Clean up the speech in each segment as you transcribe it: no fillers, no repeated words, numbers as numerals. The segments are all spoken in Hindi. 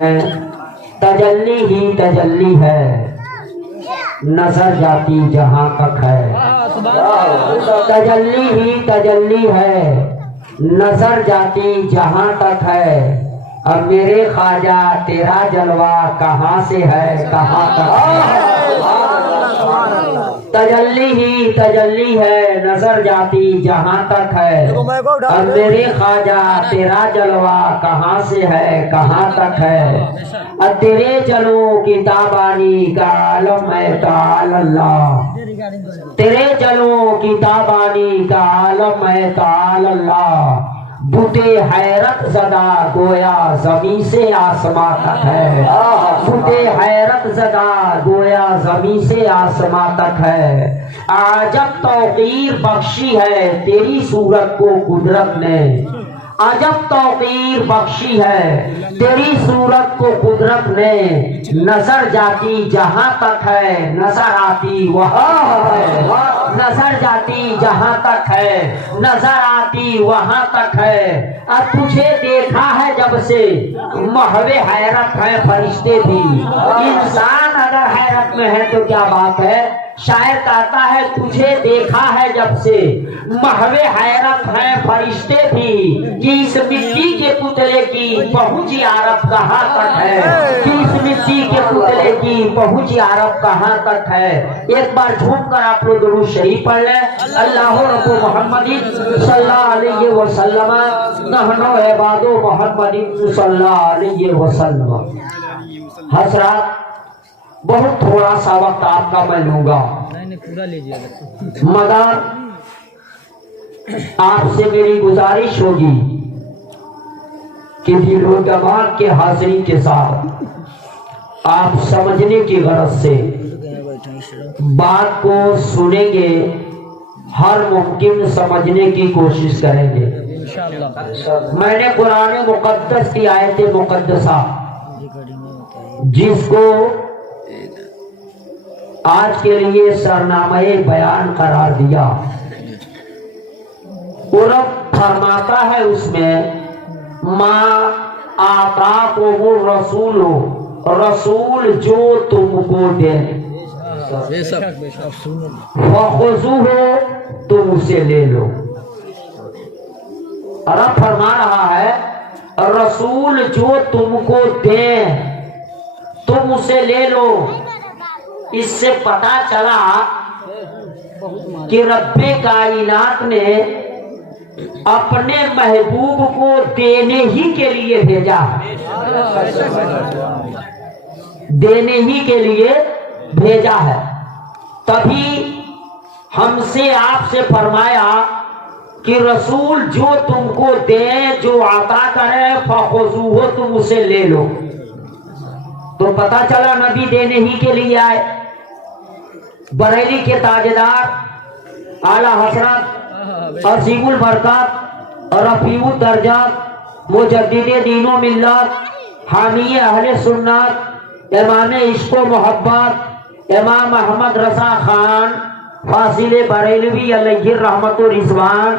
तजल्ली ही तजल्ली है, नजर जाती जहां तक है। तजल्ली ही तजल्ली है, नजर जाती जहां तक है। अब मेरे ख्वाजा तेरा जलवा कहाँ से है, कहाँ तक है। तजल्ली ही तजल्ली है, नजर जाती जहां तक है। अब मेरे ख्वाजा तेरा जलवा कहाँ से है, कहाँ तक है। अब तेरे जलो की ताबानी का आलम है ताल्लाह, तेरे जलो की ताबानी का आलम है ताल्लाह। बुते हैरत ज़दा गोया ज़मीं से आसमां तक है। बुते हैरत ज़दा गोया ज़मीं से आसमां तक है। आजब तौकीर बख्शी है तेरी सूरत को कुदरत ने, अजब तौकीर बख्शी है तेरी सूरत को कुदरत ने। नजर जाती जहां तक है, नजर आती वहाँ है। नजर जाती जहां तक है, नजर आती वहां तक है। अब तुझे देखा है जब से महवे हैरत है फरिश्ते भी। इंसान अगर हैरत में है तो क्या बात है। शायर कहता है तुझे देखा है जब से महवे हैरत है फरिश्ते भी, कि इस मिट्टी के पुतले की पहुंच यारब कहाँ तक है। कि इस मिट्टी के पुतले की पहुंच यारब कहाँ तक है। एक बार झूम कर आप लोग दुरूद शरीफ पढ़ लें। अल्लाह रब्बु मुहम्मदिन सल्लल्लाहु अलैहि वसल्लम, नहनु इबादु मुहम्मदिन सल्लल्लाहु अलैहि वसल्लम। हजरात, बहुत थोड़ा सा वक्त आपका मैं लूंगा, मगर आपसे मेरी गुजारिश होगी कि दिलो दिमाग के हाजिरी के साथ आप समझने की गरज से बात को सुनेंगे, हर मुमकिन समझने की कोशिश करेंगे। मैंने कुरान मुकद्दस की आयत मुकद्दसा जिसको आज के लिए सरनामे बयान करार दिया, रब फरमाता है उसमें, माँ आता को वो रसूल हो, रसूल जो तुमको दे फखुज़ू हो तुम उसे ले लो। रब फरमा रहा है रसूल जो तुमको दे तुम उसे ले लो। इससे पता चला कि रब्बे कायनात ने अपने महबूब को देने ही के लिए भेजा, देने ही के लिए भेजा है। तभी हमसे आपसे फरमाया कि रसूल जो तुमको दे, जो आता करे, फखुज़ू हो तुम उसे ले लो। तो पता चला नबी देने ही के लिए आए। बरेली के ताजदार आला हसरत अजीमुल बरकत और रफीउद दर्जात मुजद्दिदे दीनो मिल्लत हामी अहले सुन्नत इमाम इश्क़ो मोहब्बत इमाम अहमद रज़ा खान फासिले बरेलवी अलैहि रहमतु रिज़वान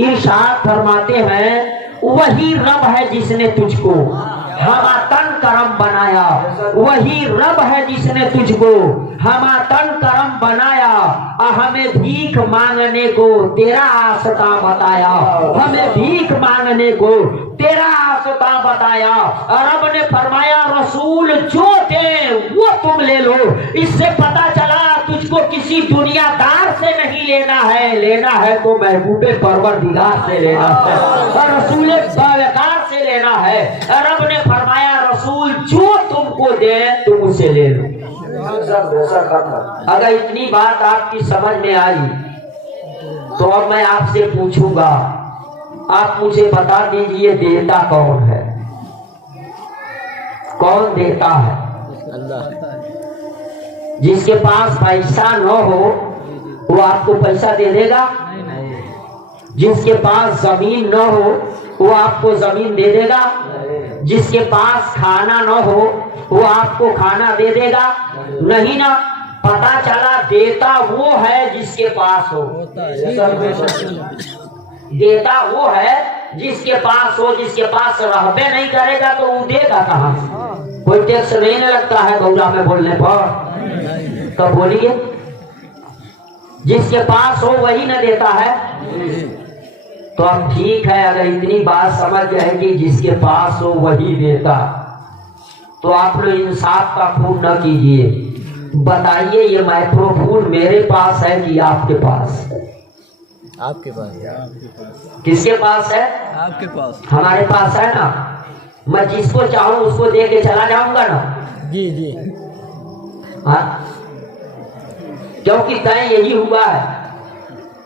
इरशाद फरमाते हैं, वही रब है जिसने तुझको हमा तन करम बनाया। वही रब है जिसने तुझको हमा तन करम बनाया। हमें भीख मांगने को तेरा आसता बताया, हमें भीख मांगने को तेरा आसता बताया। रब ने फरमाया रसूल जो दे वो तुम ले लो। इससे पता चला तुझको किसी दुनियादार से नहीं लेना है, लेना है तो महबूबे परवरदिगार से लेना है और रसूल बावकार से लेना है। रब ने फरमाया रसूल जो तुमको दे तुम उसे ले लो। अगर इतनी बात आपकी समझ में आई तो अब मैं आपसे पूछूंगा, आप मुझे बता दीजिए देता कौन है, कौन देता है। जिसके पास पैसा न हो वो आपको पैसा दे देगा, जिसके पास जमीन न हो वो आपको जमीन दे देगा, जिसके पास खाना न हो वो आपको खाना दे देगा, नहीं ना। पता चला देता वो है जिसके पास हो, देता वो है जिसके पास हो। जिसके पास रहबे नहीं करेगा तो वो देगा कहाँ से। कोई टैक्स नहीं लगता है गौरा में बोलने पर। तो बोलिए, जिसके पास हो वही न देता है। तो अब ठीक है, अगर इतनी बात समझ गए कि जिसके पास हो वही देता, तो आप लोग इंसाफ का खून न कीजिए। बताइए, ये माइक्रोफोन मेरे पास है कि आपके पास? आपके पास। किसके पास है? आपके पास। हमारे पास है ना। मैं जिसको चाहूं उसको दे के चला जाऊंगा ना। जी जी। हाँ, क्योंकि तय यही हुआ है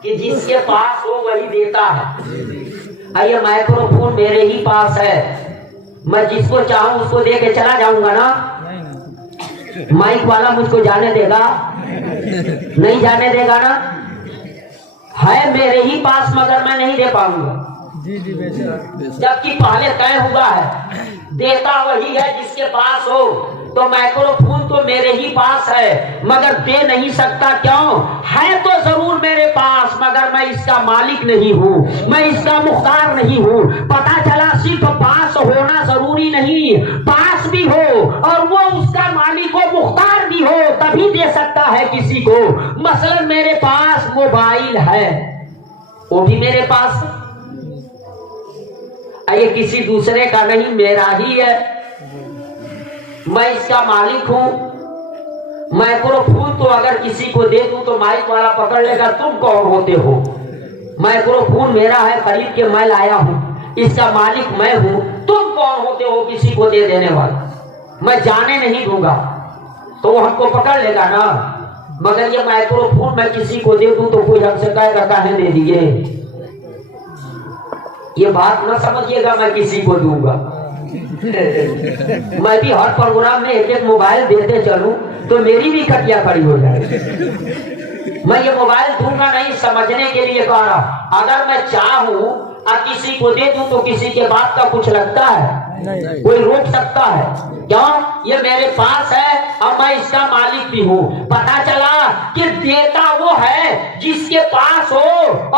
कि जिसके पास हो वही देता है। ये माइक्रोफोन मेरे ही पास है, मैं जिसको चाहूं उसको दे के चला जाऊंगा ना। माइक वाला मुझको जाने देगा? नहीं जाने देगा ना। है मेरे ही पास, मगर मैं नहीं दे पाऊंगा। जी जी जबकि पहले तय हुआ है देता वही है जिसके पास हो। तो माइक्रोफोन तो मेरे ही पास है, मगर दे नहीं सकता। क्यों? है तो जरूर मेरे पास, मगर मैं इसका मालिक नहीं हूँ, मैं इसका मुख्तार नहीं हूँ। पता चला सिर्फ पास होना जरूरी नहीं, पास भी हो और वो उसका मालिक हो, मुख्तार भी हो, तभी दे सकता है किसी को। मसलन मेरे पास मोबाइल है, वो भी मेरे पास, ये किसी दूसरे का नहीं, मेरा ही है। मैं इसका मालिक हूं। माइक्रोफोन तो अगर किसी को दे दूं तो माइक वाला पकड़ लेगा, तुम कौन होते हो? माइक्रोफोन मेरा है, खरीद के मैं लाया हूं, इसका मालिक मैं हूं। तुम कौन होते हो किसी को दे देने वाला? मैं जाने नहीं दूंगा तो वो हमको पकड़ लेगा ना। मगर ये माइक्रोफोन मैं किसी को दे दूं तो कोई हमसे कहेगा काहे दे दिए। ये बात ना समझिएगा मैं किसी को दूंगा। मैं भी हर प्रोग्राम में एक एक मोबाइल देते चलूं तो मेरी भी खटिया खड़ी हो जाए। मैं ये मोबाइल दूंगा नहीं, समझने के लिए कह रहा। अगर मैं चाहूं और किसी को दे दूं तो किसी के बात का कुछ लगता है? नहीं। कोई रोक सकता है? क्यों? ये मेरे पास है और मैं इसका मालिक भी हूँ। पता चला कि देता वो है जिसके पास हो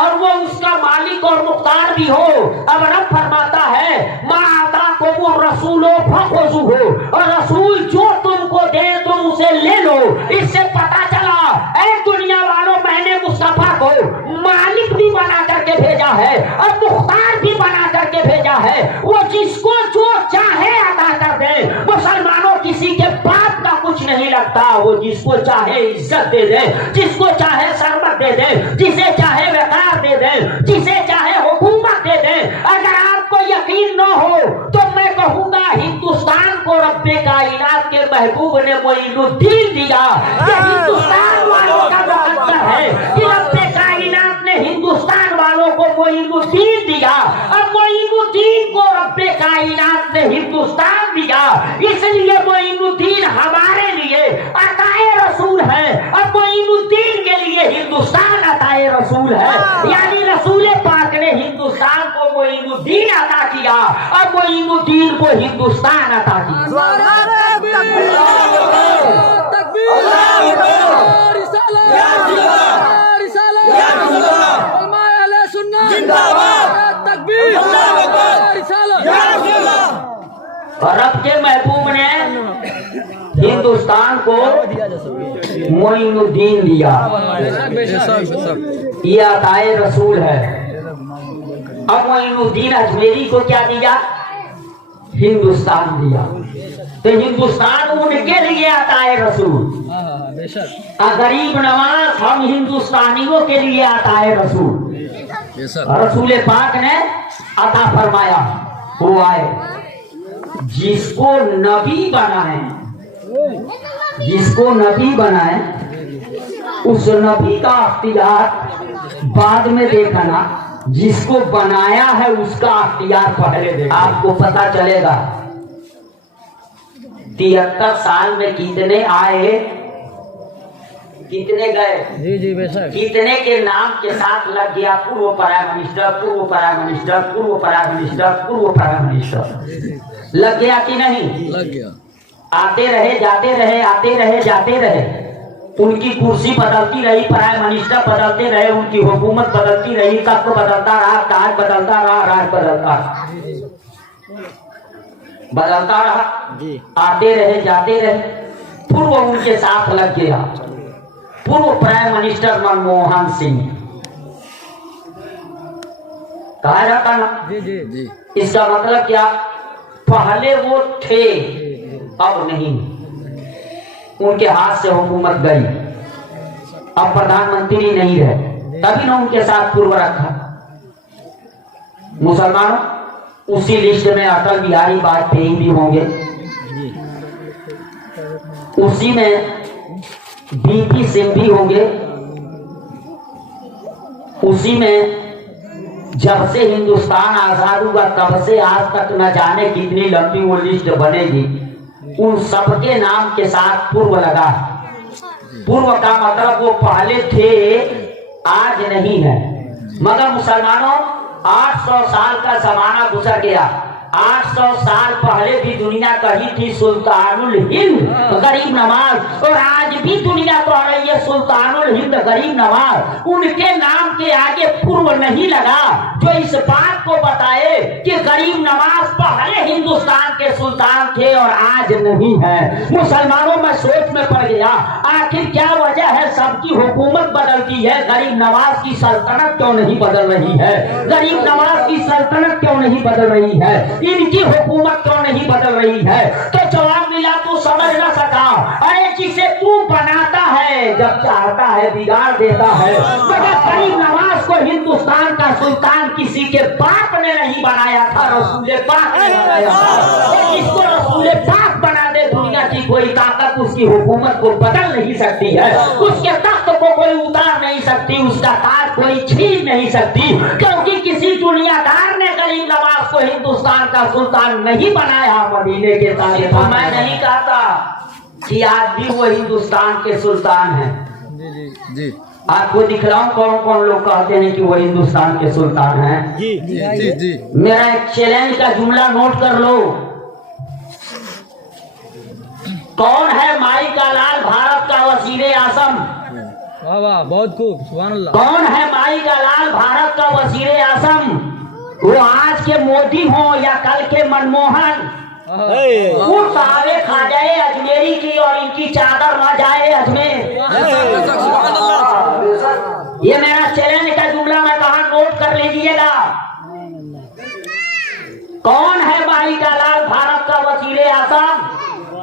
और वो उसका मालिक और मुख्तार भी हो। अब रब फरमाता है माता को वो रसूलो फखुजू हो, और रसूल जो तुमको दे तुम उसे ले लो। इससे पता चला ऐ दुनिया वालों, मैंने मुस्तफा को मालिक भी बना करके भेजा है और मुख्तार भी बना करके भेजा है। वो जिसको जो चाहे अता कर दे। मुसलमानों, किसी के बाप का कुछ नहीं लगता। वो जिसको चाहे इज्जत दे दे, जिसको चाहे सरमत दे दे, जिसे चाहे वकार दे दे, जिसे चाहे हुकूमत दे दे। अगर आपको यकीन न हो तो मैं कहूंगा हिंदुस्तान को रब्बे कायनात के महबूब ने मोइनुद्दीन दिया। ये हिंदुस्तान वालों का मुकद्दर है कि रब्बे कायनात ने हिंदुस्तान वालों को मोइनुद्दीन दिया और मोइनुद्दीन को रब्बे कायनात ने हिंदुस्तान दिया। इसलिए मोइनुद्दीन हमारे लिए अताए रसूल है और मोइनुद्दीन के लिए हिंदुस्तान अताए रसूल है। यानी रसूल पाक ने हिंदुस्तान को मोइनुद्दीन अता किया और मोइनुद्दीन को हिंदुस्तान अता किया। और रब के महबूब ने हिंदुस्तान को मोइनुद्दीन दिया। ये अताए रसूल है। अब मोइनुद्दीन अजमेरी को क्या दिया? हिंदुस्तान दिया। तो हिंदुस्तान उनके लिए अताए रसूल, गरीब नवाज हम हिंदुस्तानियों के लिए अताए रसूल। रसूल पाक ने अता फरमाया, वो आए जिसको नबी बनाए, जिसको नबी बनाए उस नबी का अख्तियार बाद में देखना, जिसको बनाया है उसका अख्तियार पहले देखना। आपको पता चलेगा 73 साल में कितने आए, कितने गए। जी जी बेशक। कितने के नाम के साथ लग गया पूर्व प्राइम मिनिस्टर, पूर्व प्राइम मिनिस्टर, पूर्व प्राइम मिनिस्टर, पूर्व प्राइम मिनिस्टर। लग गया कि नहीं? लग गया। आते रहे जाते रहे, आते रहे जाते रहे, उनकी कुर्सी बदलती रही, प्राइम मिनिस्टर बदलते रहे, उनकी हुकूमत बदलती रही, तख्त बदलता रहा, ताज बदलता रहा, राज बदलता रहा। बदलता रहा, जी आते रहे जाते रहे। पूर्व उनके साथ लग गया पूर्व प्राइम मिनिस्टर मनमोहन सिंह, कहा जाता ना। जी जी जी इसका मतलब क्या, पहले वो थे अब नहीं, उनके हाथ से हुकूमत गई, अब प्रधानमंत्री नहीं रहे, तभी ना उनके साथ पूर्व रखा। मुसलमानों, उसी लिस्ट में अटल बिहारी वाजपेयी भी होंगे, उसी में बीपी सिंह भी होंगे, उसी में जब से हिंदुस्तान आजाद हुआ तब से आज तक न जाने कितनी लंबी वो लिस्ट बनेगी, उन सबके नाम के साथ पूर्व लगा। पूर्व का मतलब वो पहले थे आज नहीं है। मगर मुसलमानों, 800 साल का जमाना गुजर गया। 800 साल पहले भी दुनिया कही थी सुल्तानुल हिंद गरीब नवाज, और आज भी दुनिया कह रही है सुल्तानुल हिंद गरीब नवाज। उनके नाम के आगे पूर्व नहीं लगा, जो इस बात को बताए कि गरीब नवाज पहले हिंदुस्तान के सुल्तान थे और आज नहीं है। मुसलमानों में सोच में पड़ गया, आखिर क्या वजह है सबकी हुकूमत बदलती है, गरीब नवाज की सल्तनत क्यों नहीं बदल रही है? गरीब नवाज की सल्तनत क्यों नहीं बदल रही है? इनकी हुकूमत क्यों नहीं बदल रही है? तो जवाब मिला, तू समझ ना सका। अरे जिसे तू बनाता है जब चाहता है बिगाड़ देता है। मगर गरीब नवाज को हिंदुस्तान का सुल्तान किसी के बाप ने नहीं बनाया था, रसूल पाक ने बनाया था। इसको रसूल पाक बना दे, दुनिया की कोई ताकत उसकी हुकूमत को बदल नहीं सकती है, उसके तख्त को कोई उतार नहीं सकती, उसका ताज कोई छीन नहीं सकती, क्योंकि किसी दुनियादार ने गरीब नवाज को हिंदुस्तान का सुल्तान नहीं बनाया। मदीने के ताजे तो मैं नहीं कहता कि आज भी वो हिंदुस्तान के सुल्तान है। जी जी जी आपको दिखलाऊं कौन कौन लोग कहते हैं कि वो हिंदुस्तान के सुल्तान हैं। जी जी जी मेरा एक चैलेंज का जुमला नोट कर लो। कौन है माई का लाल भारत का वजीरे आजम? वाह वाह, बहुत खूब, सुभान अल्लाह। कौन है माई का लाल भारत का वजीरे आजम? वो आज के मोदी हो या कल के मनमोहन, वो सारे खा जाए अजमेरी की और इनकी चादर ना जाए अजमेर। ये मेरा चैलेंज का जुमला मैं कहा नोट कर लीजिएगा। कौन है माई का लाल भारत का वजीरे आजम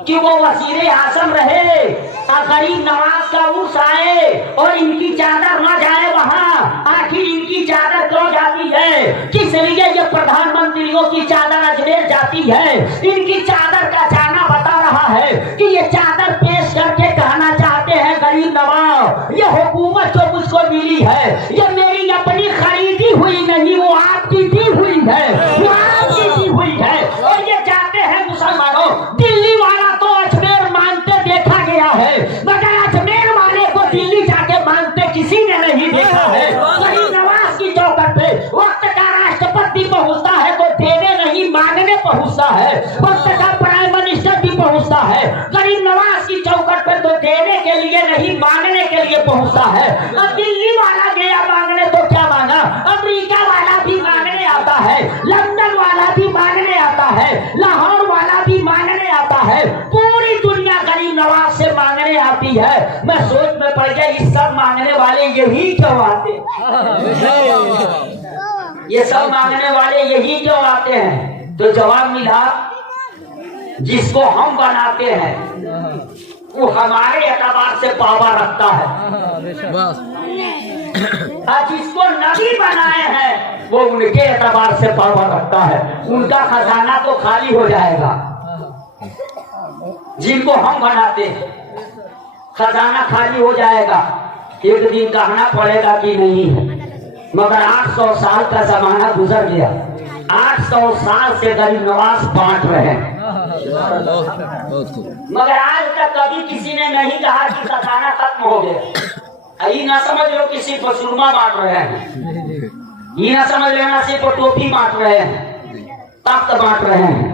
कि वो वजीरे आजम रहे और गरीब नवाज का उर्स आए और इनकी चादर ना जाए वहाँ? आखिर इनकी चादर क्यों जाती है? किस लिए ये प्रधानमंत्रियों की चादर अजमेर जाती है? इनकी चादर का जाना बता रहा है कि ये चादर पेश करके कहना चाहते हैं गरीब नवाज, ये हुकूमत जो मुझको मिली है ये मेरी अपनी खरीदी हुई नहीं, वो आपकी दी हुई है, वो आपकी दी हुई है। और ये चाहते हैं मुसलमानों, दिल्ली वाला तो अजमेर मानते देखा गया है, मगर अजमेर वाले को दिल्ली जाके मानते किसी ने नहीं देखा है। गरीब नवाज की चौखट पे वक्त का राष्ट्रपति पहुंचता है तो देने नहीं मांगने पहुंचता है, वक्त का प्राइम मिनिस्टर भी पहुंचता है गरीब नवाज की चौखट पे तो देने के लिए नहीं मांगने के लिए पहुंचता है। अब दिल्ली वाला गया मांगने तो क्या मांगा, अमेरिका वाला भी मांगने आता है, लंदन वाला भी मांगने आता है, लाहौर वाला भी मांगने आता है, पूरी दुनिया गरीब नवाज से मांगने आती है। मैं सोच में पड़ गया, इस सब मांगने वाले यही क्यों आते हैं? ये सब मांगने वाले यही क्यों आते हैं? तो जवाब मिला, जिसको हम बनाते हैं वो हमारे एतबार से पावर रखता है, बस और जिसको नबी बनाए हैं वो उनके एतबार से पावर रखता है। उनका खजाना तो खाली हो जाएगा। जिनको हम बनाते हैं खजाना खाली हो जाएगा, एक दिन कहना पड़ेगा कि नहीं है। मगर 800 साल का जमाना गुजर गया, 800 साल से गरीब नवाज बांट रहे हैं, बहुत खूब। मगर आज तक कभी किसी ने नहीं कहा कि खजाना खत्म हो गया। ये ना समझ लो कि सिर्फ सुरमा बांट रहे हैं, ये ना समझ लेना सिर्फ टोपी बांट रहे हैं, तख्त बांट रहे हैं,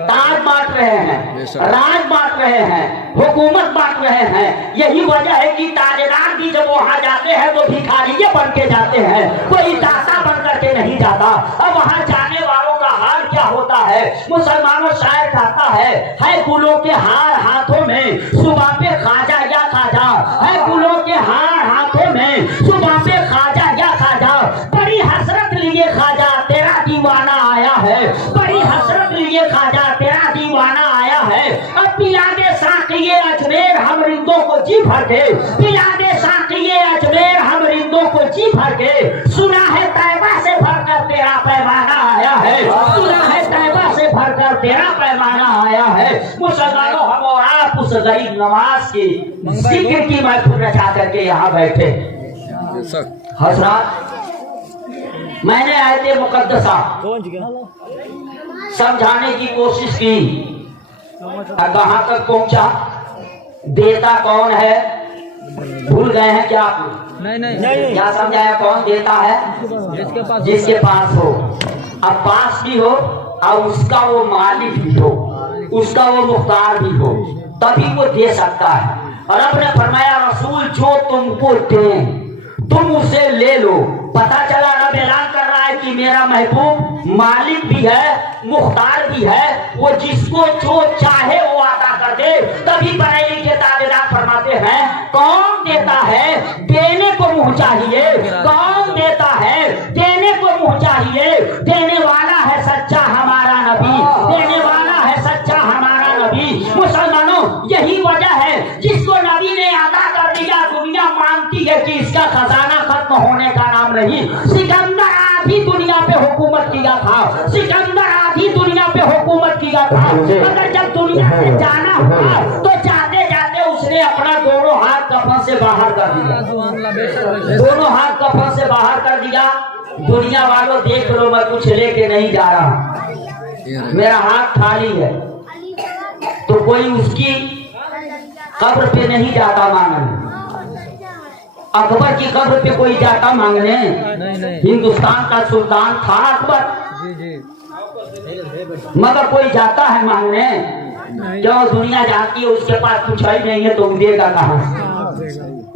ताज बांट रहे हैं, राज बांट रहे हैं, हुकूमत बांट रहे हैं। यही वजह है कि ताजेदार भी जब वहाँ जाते हैं तो भिखारी बन के जाते हैं, कोई दाता बन करके नहीं जाता। अब वहाँ जाने वालों का हाल क्या होता है। मुसलमानों शायर कहता है गुलों के हार हाथों में सुबह पे खाजा या खाजा, है गुलों के हार हाथों में सुबह पे खाजा या खाजा। बड़ी हसरत लिए खाजा तेरा दीवाना आया है, बड़ी हसरत लिए खाजा तेरा दीवाना आया है। अब पिला दे साक़िए अजमेर हम रिंदों को जी भर के, पिला दे साक़िए अजमेर हम रिंदों को जी भर के। सुना है तैबा से भरकर तेरा पैमाना आया है, सुना है तैबा से भरकर तेरा पैमाना आया है। मुसलमानों हम और आप उस गरीब नवाज की जिक्र की महफिल रचा करके यहाँ बैठे। हजरात, मैंने आयते मुकद्दसा समझाने की कोशिश की, कहाँ तक पहुंचा, देता कौन है भूल गए हैं क्या आप? नहीं क्या समझाया? कौन देता है? जिसके पास हो। अब पास भी हो और उसका वो मालिक भी हो, उसका वो मुख्तार भी हो, तभी वो दे सकता है। और रब ने फरमाया रसूल जो तुमको दे तुम उसे ले लो। पता चला रब ऐलान कर रहा है कि मेरा महबूब मालिक भी है, मुख्तार भी है, वो जिसको जो चाहे वो अता कर दे। तभी बरेली के ताबेदार फरमाते हैं कौन देता है देने को मुंह चाहिए, कौन देता है देने को मुंह चाहिए। देने वाला है सच्चा हमारा नबी, देने वाला है सच्चा हमारा नबी। मुसलमानों यही वजह है जिसको नबी ने अता कर दिया दुनिया मानती है कि इसका खजाना खत्म होने का नाम नहीं। सिकंदर आधी दुनिया पे हुकूमत किया था, सिकंदर आधी दुनिया पे हुकूमत किया था, मगर जब दुनिया से जाना हुआ तो जाते जाते उसने अपना दोनों हाथ कफन से बाहर कर दिया, दोनों हाथ कफन से बाहर कर दिया। दुनिया वालों देख लो मैं कुछ लेके नहीं जा रहा, मेरा हाथ खाली है। तो कोई उसकी कब्र पे नहीं जाता मांगने, अकबर की कब्र पे कोई जाता मांगने? हिंदुस्तान का सुल्तान था अकबर, मगर कोई जाता है मांगने? जो दुनिया जाती है उसके पास कुछ ही नहीं है तो देगा कहाँ?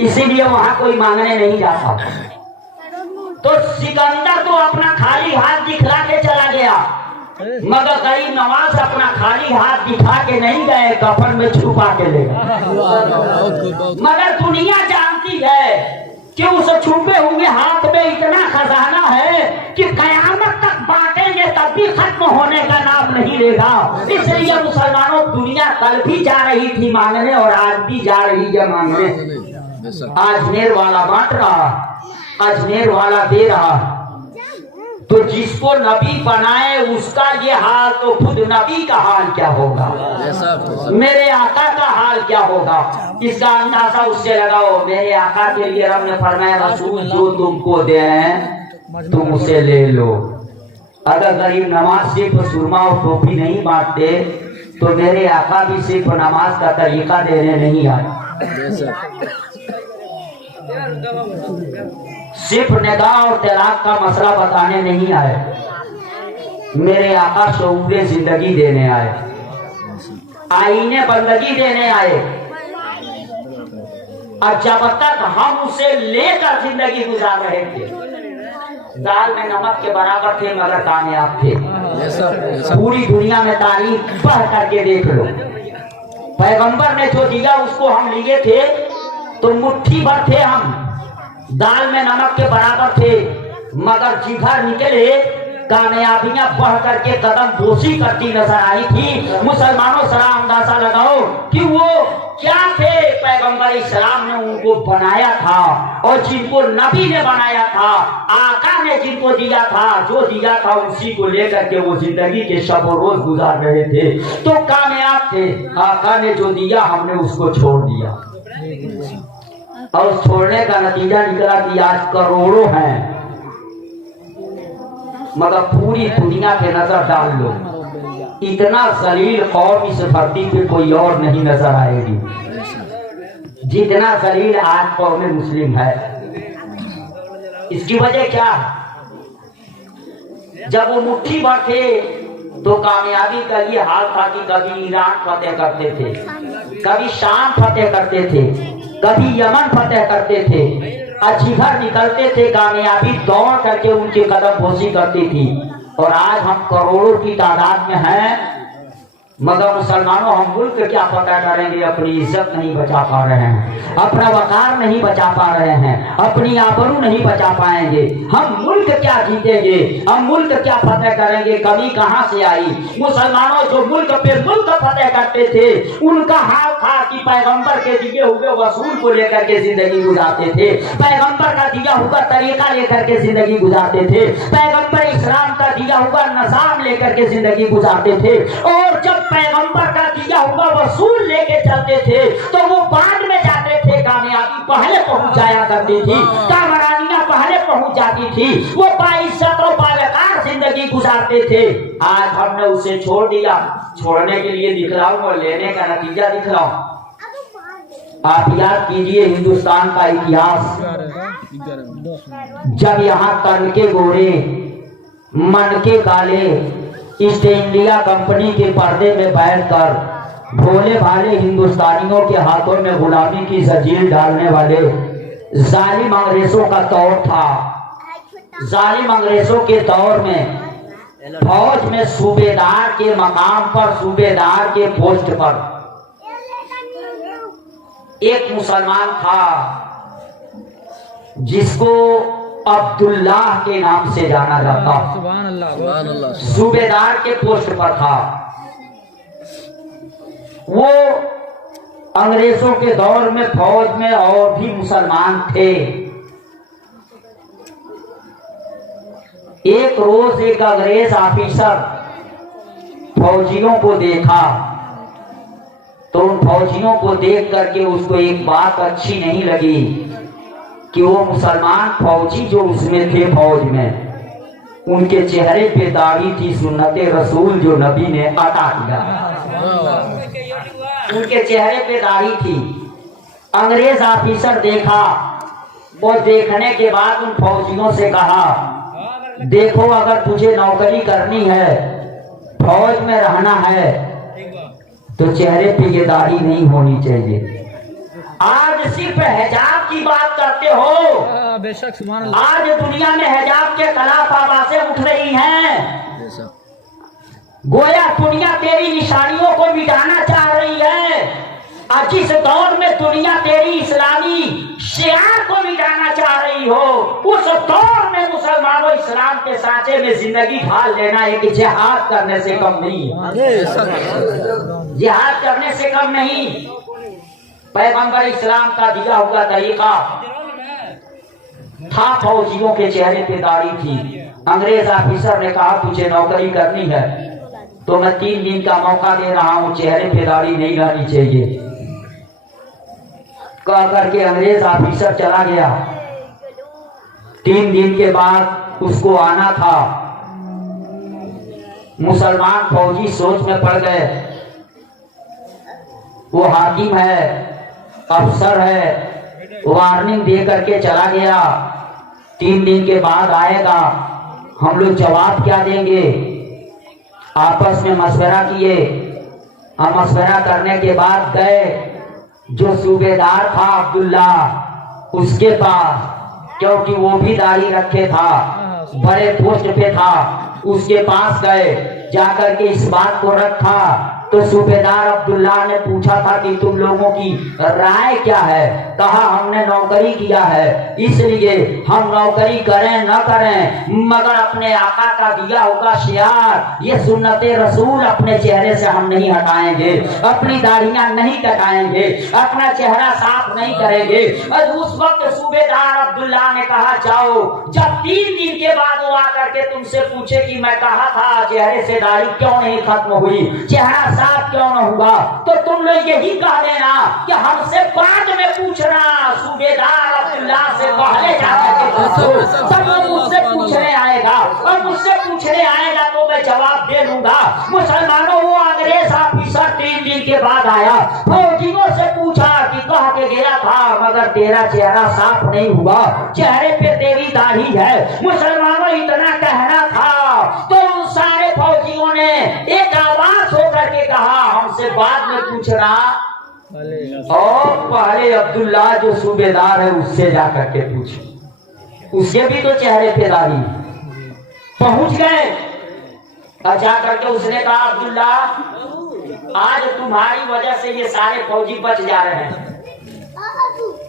इसीलिए वहां कोई मांगने नहीं जाता। तो सिकंदर तो अपना खाली हाथ दिखला के चला गया, मगर गरीब नवाज अपना खाली हाथ दिखा के नहीं गए, कफन में छुपा के ले गए। मगर दुनिया जानती है कि उस छुपे हुए हाथ में इतना खजाना है कि कयामत तक बांटेंगे तब भी खत्म होने का नाम नहीं लेगा। इसलिए मुसलमानों दुनिया कल भी जा रही थी मांगने और आज भी जा रही है मांगने। अजमेर वाला बांट रहा, अजमेर वाला दे रहा। तो जिसको नबी बनाए उसका ये हाल, तो खुद नबी का हाल क्या होगा, मेरे आका का हाल क्या होगा? इसका अंदाजा उससे लगाओ। मेरे आका के लिए रब ने फरमाया रसूल जो तुमको दे तुम उसे ले लो। अगर गरीब नमाज सिर्फ सुरमा और टोपी नहीं बांटते तो मेरे आका भी सिर्फ नमाज का तरीका देने नहीं आए, सिर्फ निगाह और तलाक का मसला बताने नहीं आए। मेरे आका शऊरे जिंदगी देने आए, आईने बंदगी देने आए। और जब तक हम उसे लेकर जिंदगी गुजार रहे थे, दाल में नमक के बराबर थे मगर कामयाब थे। पूरी दुनिया में तारीफ पढ़ करके देख लो, पैगंबर ने जो दिया उसको हम लिए थे तो मुट्ठी भर थे, हम दाल में नमक के बराबर थे, मगर जिगर निकले कामयाबियां बढ़ करके कदम बोसी करती नजर आई थी। मुसलमानों सरा अंदाजा लगाओ कि वो क्या थे। पैगंबर इस्लाम ने उनको बनाया था और जिनको नबी ने बनाया था, आका ने जिनको दिया था, जो दिया था उसी को लेकर के वो जिंदगी के शब और रोज गुजार रहे थे, तो कामयाब थे। आका ने जो दिया हमने उसको छोड़ दिया और छोड़ने का नतीजा निकला कि आज करोड़ों हैं, मगर पूरी दुनिया पे नजर डाल लो, इतना जलील कौम इस धरती पे कोई और नहीं नजर आएगी जितना जलील आज कौम मुस्लिम है। इसकी वजह क्या? जब वो मुट्ठी भर थे तो कामयाबी का ये हाल था कि कभी ईरान फतेह करते थे, कभी शाम फतेह करते थे, कभी यमन फतेह करते थे, जिगर निकलते थे, कामयाबी दौड़ करके उनके कदम बोसी करती थी। और आज हम करोड़ों की तादाद में हैं, मगर मुसलमानों हम मुल्क क्या पता करेंगे, अपनी इज्जत नहीं बचा पा रहे हैं, अपना वकार नहीं बचा पा रहे हैं, अपनी आबरू नहीं बचा पाएंगे। हम मुल्क क्या जीतेंगे, हम मुल्क क्या फतेह करेंगे, कमी कहाँ से आई। मुसलमानों जो मुल्क पे मुल्क फतेह करते थे, उनका हाल था कि पैगंबर के दिए हुए वसूल को लेकर के जिंदगी गुजारते थे, पैगंबर का दिया हुआ तरीका लेकर के जिंदगी गुजारते थे, पैगंबर इस्लाम का दिया हुआ निज़ाम लेकर के जिंदगी गुजारते थे। और जब पैगंबर का दिया हुआ वसूल लेके चलते थे तो वो बाद में जाते थे, कामयाबी पहले पहुंच जाया करती थी, कामरानियां पहले पहुंच जाती थी, वो बाइज्जत और बावकार जिंदगी गुजारते थे। आज हमने उसे छोड़ दिया। छोड़ने के लिए दिखलाऊं और लेने का नतीजा दिखलाऊं। आप याद कीजिए हिंदुस्तान का इतिहास, जब यहाँ तन के गोरे मन के काले ईस्ट इंडिया कंपनी के पर्दे में बैठकर भोले भाले हिंदुस्तानियों के हाथों में गुलामी की जंजीर डालने वाले जालिम अंग्रेजों का दौर था। जालिम अंग्रेजों के दौर में फौज में सूबेदार के मकाम पर, सूबेदार के पोस्ट पर एक मुसलमान था जिसको अब्दुल्लाह के नाम से जाना जाता। सुभान अल्लाह। सूबेदार के पोस्ट पर था। वो अंग्रेजों के दौर में फौज में और भी मुसलमान थे। एक रोज एक अंग्रेज ऑफिसर फौजियों को देखा तो उन फौजियों को देख करके उसको एक बात अच्छी नहीं लगी कि वो मुसलमान फौजी जो उसमें थे फौज में, उनके चेहरे पे दाढ़ी थी, सुन्नते रसूल जो नबी ने अता किया, उनके चेहरे पे दाढ़ी थी। अंग्रेज ऑफिसर देखा, वो देखने के बाद उन फौजियों से कहा, देखो अगर तुझे नौकरी करनी है, फौज में रहना है, तो चेहरे पे ये दाढ़ी नहीं होनी चाहिए। आज सिर्फ हिजाब की बात करते हो, बेशक सुभान अल्लाह। आज दुनिया में हिजाब के खिलाफ आवाजें उठ रही हैं। गोया दुनिया तेरी निशानियों को मिटाना चाह रही है। आज जिस दौर में दुनिया तेरी इस्लामी शियार को मिटाना चाह रही हो, उस दौर में मुसलमानों इस्लाम के सांचे में जिंदगी ढाल लेना एक जिहाद करने से कम नहीं, जिहाद करने से कम नहीं। पैगंबर इस्लाम का दिया हुआ तरीका था, फौजियों के चेहरे पे दाढ़ी थी। अंग्रेज ऑफिसर ने कहा, तुझे नौकरी करनी है तो मैं 3 दिन का मौका दे रहा हूं, चेहरे पे दाढ़ी नहीं रहनी चाहिए। कह करके अंग्रेज ऑफिसर चला गया। 3 दिन के बाद उसको आना था। मुसलमान फौजी सोच में पड़ गए, वो हाकिम है, अफसर है, वार्निंग दे करके चला गया। 3 दिन के बाद आएगा, हम लोग जवाब क्या देंगे। आपस में मशवरा किए। हम मशवरा करने के बाद गए जो सूबेदार था अब्दुल्ला, उसके पास, क्योंकि वो भी दाढ़ी रखे था, बड़े पोस्ट पे था, उसके पास गए। जाकर के इस बात को रखा तो सूबेदार अब्दुल्ला ने पूछा था कि तुम लोगों की राय क्या है। कहा, हमने नौकरी किया है, इसलिए हम नौकरी करें न करें, मगर अपने आका का दिया हुआ शियार, ये सुन्नते रसूल अपने चेहरे से हम नहीं हटाएंगे, अपनी दाढ़ियां नहीं कटाएंगे, अपना चेहरा साफ नहीं करेंगे। और उस वक्त सूबेदार अब्दुल्ला ने कहा, जाओ, जब 3 दिन के बाद वो आकर के तुमसे पूछे कि मैं कहा था चेहरे से दाढ़ी क्यों नहीं खत्म हुई, चेहरा साफ क्यों न हुआ, तो तुम लोग यही कह देना कि हमसे बाद में पूछना, सूबेदार अब्दुल्ला से पहले जाकर के पूछो। तब वो मुझसे पूछने आएगा, और मुझसे पूछने आएगा तो मैं जवाब दे दूंगा। मुसलमानों, वो अंग्रेज ऑफिसर 3 दिन के बाद आया, फौजियों से पूछा कि कह के गया था मगर तेरा चेहरा साफ नहीं हुआ, चेहरे पे तेरी दाढ़ी है। मुसलमानों, इतना कहना था तो उन सारे फौजियों ने एक आवाज होकर के कहा, हमसे बाद में पूछना, और पहले अब्दुल्ला जो सूबेदार है उससे जाकर के पूछे। उसके भी तो चेहरे पे दाढ़ी। पहुंच गए, और जा करके उसने कहा अब्दुल्ला, आज तुम्हारी वजह से ये सारे फौजी बच जा रहे हैं,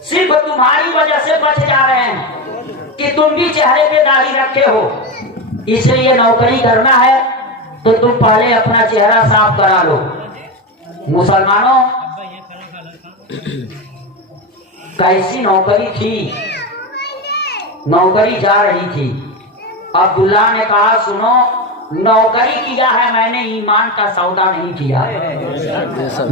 सिर्फ तुम्हारी वजह से बच जा रहे हैं कि तुम भी चेहरे पे दाढ़ी रखे हो, इसलिए नौकरी करना है तो तुम पहले अपना चेहरा साफ करा लो। मुसलमानों, कैसी नौकरी थी, नौकरी जा रही थी। अब्दुल्ला ने कहा सुनो, नौकरी किया है मैंने, ईमान का सौदा नहीं किया।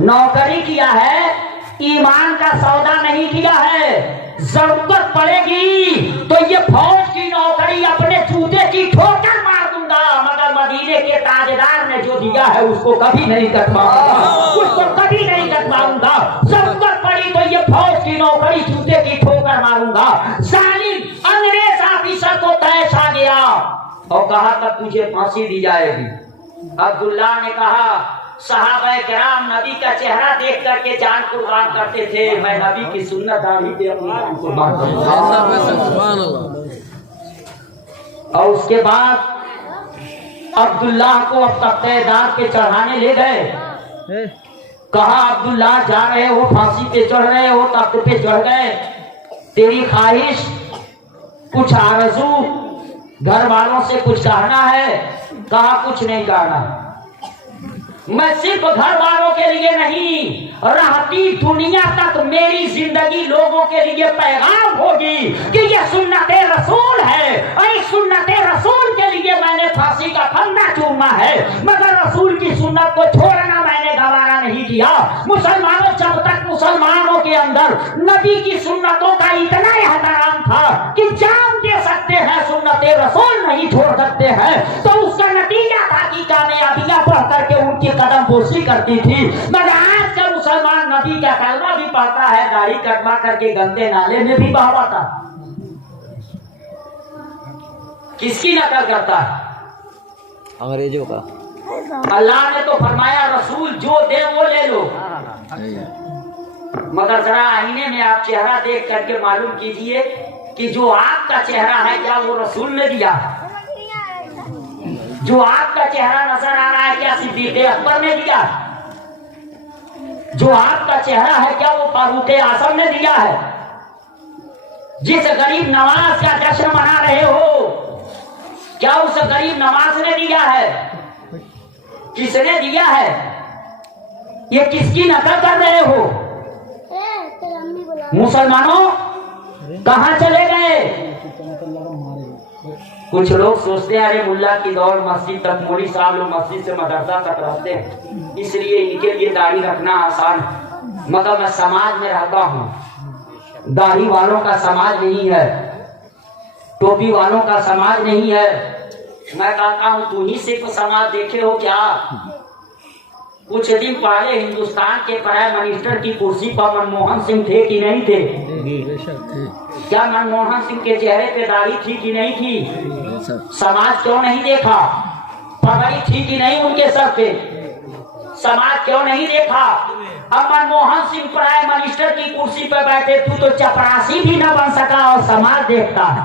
नौकरी किया है, ईमान का सौदा नहीं किया है। जरूरत पड़ेगी तो ये फौज की नौकरी अपने जूते की ठोकर मार दूंगा, मगर मदीने के ताजदार ने जो दिया है उसको कभी नहीं कटवाऊंगा, उसको कभी नहीं कटवाऊंगा। जरूरत पड़ी तो ये फौज की नौकरी जूते की ठोकर मारूंगा। जालिम अंग्रेज ऑफिसर को तैश आ गया और कहा तब तुझे फांसी दी जाएगी। अब्दुल्ला ने कहा सहाबा किराम नबी का चेहरा देख करके जान कुर्बान करते थे, मैं नबी की सुन्नत दाढ़ी पे अपनी जान कुर्बान करूंगा। और उसके बाद अब्दुल्ला को अब तख्तेदार पे चढ़ाने ले गए। कहा अब्दुल्ला जा रहे हो, फांसी पे चढ़ रहे हो, तख्त पे चढ़ गए, तेरी ख्वाहिश कुछ आरज़ू, घर वालों से कुछ कहना है? कहा कुछ नहीं कहना, मैं सिर्फ घर वालों के लिए नहीं, रहती दुनिया तक मेरी जिंदगी लोगों के लिए पैगाम होगी कि ये सुन्नते रसूल है, और इस सुन्नते रसूल के लिए मैंने फांसी का फंदा चूमा है, मगर रसूल की सुन्नत को छोड़ना मैंने गवारा नहीं किया। मुसलमानों, जब तक मुसलमानों के अंदर नबी की सुन्नतों का इतना एहतराम था कि जान दे सकते हैं, सुन्नते रसूल नहीं छोड़ सकते हैं, तो उसका नतीजा था कि कामयाबियां बढ़ करके उनकी कदम बोसी करती थी। मगर आज का मुसलमान नबी का कलमा भी पढ़ता है, दाढ़ी कटवा करके गंदे नाले में भी बहवाता। किसकी नकल करता है? अंग्रेजों का। अल्लाह ने तो फरमाया रसूल जो दे वो ले लो, मगर जरा आईने में आप चेहरा देख करके मालूम कीजिए कि जो आपका चेहरा है क्या वो रसूल ने दिया? जो आपका चेहरा नजर आ रहा है क्या सिद्दीक़ अकबर ने दिया? जो आपका चेहरा है क्या वो फारूक आज़म ने दिया है? जिस गरीब नवाज का जश्न मना रहे हो क्या उस गरीब नवाज ने दिया है? किसने दिया है? ये किसकी नकल कर रहे हो? मुसलमानों कहां चले गए? कुछ लोग सोचते हैं अरे मुल्ला की दौड़ मस्जिद तक, मौलवी साहब लोग मस्जिद से मदरसा तक रहते हैं, इसलिए इनके लिए दाढ़ी रखना आसान है। मगर मैं समाज में रहता हूँ, दाढ़ी वालों का समाज नहीं है, टोपी वालों का समाज नहीं है। मैं कहता हूँ तू ही सिर्फ समाज देखे हो क्या? कुछ दिन पहले हिंदुस्तान के प्राइम मिनिस्टर की कुर्सी पर मनमोहन सिंह थे कि नहीं थे? क्या मनमोहन सिंह के चेहरे पे दाढ़ी थी कि नहीं थी? समाज क्यों नहीं देखा? पगड़ी थी कि नहीं उनके सर पे? समाज क्यों नहीं देखा? अब मनमोहन सिंह प्राइम मिनिस्टर की कुर्सी पर बैठे, तू तो चपरासी भी ना बन सका और समाज देखता है।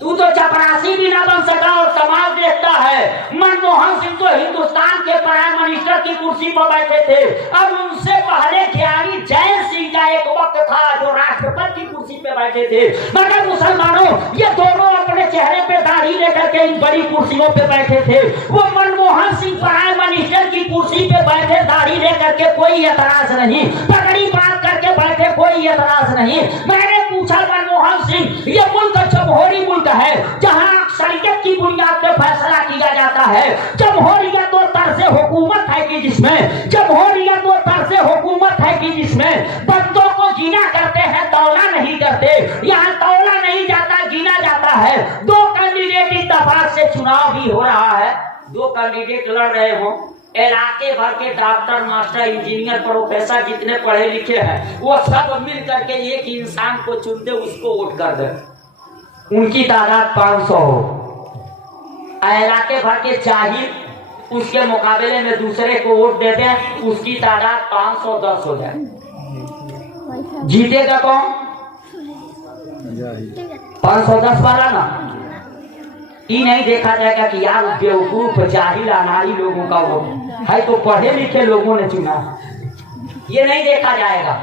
तू तो चपरासी भी ना बन सका और समाज देखता है। मनमोहन सिंह तो हिंदुस्तान के प्राइम मिनिस्टर की कुर्सी पर बैठे थे। अब उनसे पहले ज्ञानी जैन सिंह का एक वक्त था जो राष्ट्रपति की कुर्सी पे बैठे थे। मगर मुसलमानों, ये दोनों अपने चेहरे पे दाढ़ी लेकर के इन बड़ी कुर्सियों पे बैठे थे। वो मनमोहन सिंह प्राइम मिनिस्टर की कुर्सी पे बैठे, दाढ़ी लेकर के कोई एतराज नहीं, पगड़ी बांध करके बैठे, कोई एतराज नहीं। मैंने पूछा मनमोहन सिंह, ये मुल्क जमहूरी मुल्क है जहाँ शरीयत की बुनियाद पे फैसला किया जाता है। जमहूरियत वो तर्ज़ हुकूमत है कि जिसमें जमहूरियत वो तर्ज़ हुकूमत है कि जिसमें बंदों को गिना करते हैं, तौला नहीं करते। यहाँ तौला नहीं जाता, गिना जाता है। 2 कैंडिडेट इत्तेफाक से चुनाव भी हो रहा है, 2 कैंडिडेट लड़ रहे हो, इलाके भर के डॉक्टर, मास्टर, इंजीनियर, प्रोफेसर जितने पढ़े लिखे हैं वो सब मिल करके एक इंसान को चुनते, उसको वोट कर दे। उनकी तादाद 500 हो। इलाके भर के जाहिल उसके मुकाबले में दूसरे को वोट दे दें, उसकी तादाद 510 हो जाए। जीतेगा कौन? 510 वाला ना। ये नहीं देखा जाएगा कि यार बेवकूफ जाहिल अनाड़ी लोगों का वोट है तो पढ़े लिखे लोगों ने चुना, ये नहीं देखा जाएगा।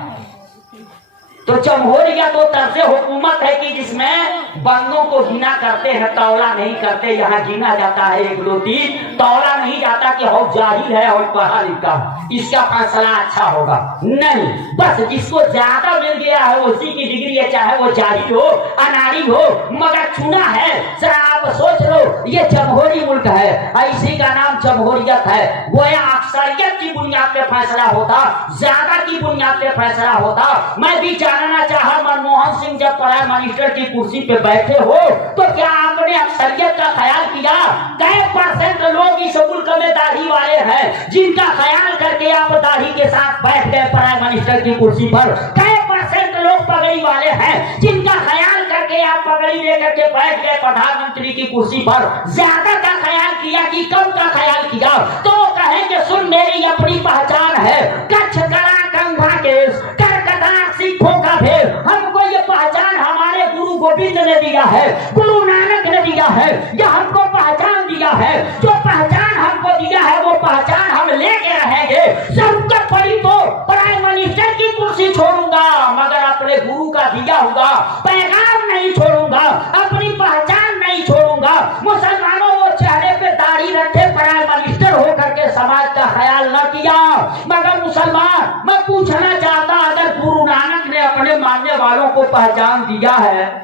तो जमहूरियत तो तर्ज हुकूमत है कि जिसमें बंदों को गिना करते हैं, तौला नहीं करते। यहाँ गिना जाता है 1 2 3, तौला नहीं जाता कि हो जाहिल है और पढ़ा लिखा इसका फैसला अच्छा होगा, नहीं। बस जिसको ज्यादा मिल गया है उसी की डिग्री है, चाहे वो जाहिल हो अनाड़ी हो, मगर चुना है। जरा आप सोच लो, ये जमहूरी मुल्क है, इसी का नाम जमहूरियत है। गोया अक्सरियत की बुनियाद पे फैसला होता, ज्यादा की बुनियाद पे फैसला होता। मैं भी जानना चाहा, मनमोहन सिंह जब प्राइम मिनिस्टर की कुर्सी पे बैठे हो तो क्या आपने अक्सरियत का ख्याल किया? कई % लोग इस मुल्क में दाढ़ी वाले हैं जिनका ख्याल करके आप दाढ़ी के साथ बैठ गए प्राइम मिनिस्टर की कुर्सी पर। कई % लोग पगड़ी वाले हैं जिनका ख्याल करके आप पगड़ी लेकर के बैठ गए प्रधानमंत्री की कुर्सी पर। ज्यादा का ख्याल किया कि कम का ख्याल किया? तो कहेंगे सुन मेरी अपनी पहचान है, कच्छ कला कंघा केस करकता सिखों का भेद। हमको ये पहचान हमारे गुरु गोविंद ने दिया है, गुरु नानक ने दिया है, यह हमको पहचान दिया है। जो पहचान हमको दिया है वो पहचान हम लेके रहेंगे। जरूरत पड़ी तो प्राइम मिनिस्टर की कुर्सी छोड़ूंगा, मगर अपने गुरु का दिया हुआ पैगाम नहीं छोड़ूंगा, अपनी पहचान नहीं छोड़ूंगा। मुसलमानों वो चेहरे पे दाढ़ी रखे प्राइम मिनिस्टर होकर के समाज का ख्याल न किया, मगर मुसलमान मैं पूछना चाहता, अगर गुरु नानक ने अपने मानने वालों को पहचान दिया है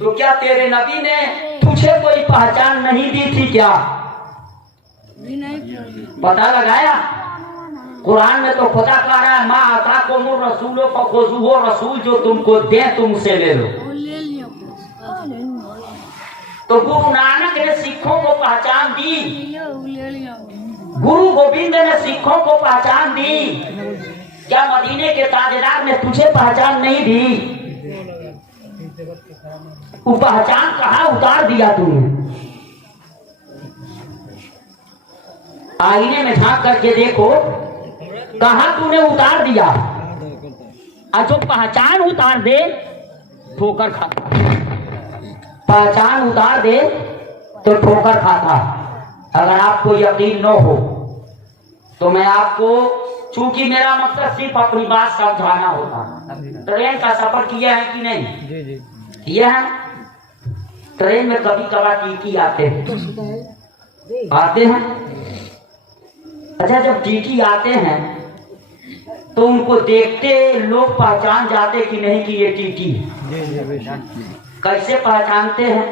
तो क्या तेरे नबी ने तुझे कोई पहचान नहीं दी थी? क्या पता लगाया? कुरान में तो खुदा कह रहा है, माँ आता को रसूलों को खोजू, वो रसूल जो तुमको दे तुमसे ले लो। तो गुरु नानक ने सिखों को पहचान दी, गुरु गोविंद ने सिखों को पहचान दी। क्या मदीने के ताजदार ने तुझे पहचान नहीं दी? वो पहचान कहाँ उतार दिया तूने? आईने में झांक करके देखो, कहाँ तूने उतार दिया। और जो पहचान उतार दे ठोकर खाता, पहचान उतार दे तो ठोकर खाता। अगर आपको यकीन न हो तो मैं आपको, चूंकि मेरा मकसद सिर्फ अपनी बात समझाना होता। ट्रेन का सफर किया है कि नहीं? किया है। ट्रेन में कभी कभार टीटी आते हैं, आते हैं। अच्छा, जब टीटी आते हैं तो उनको देखते लोग पहचान जाते कि नहीं कि ये टीटी। कैसे पहचानते हैं?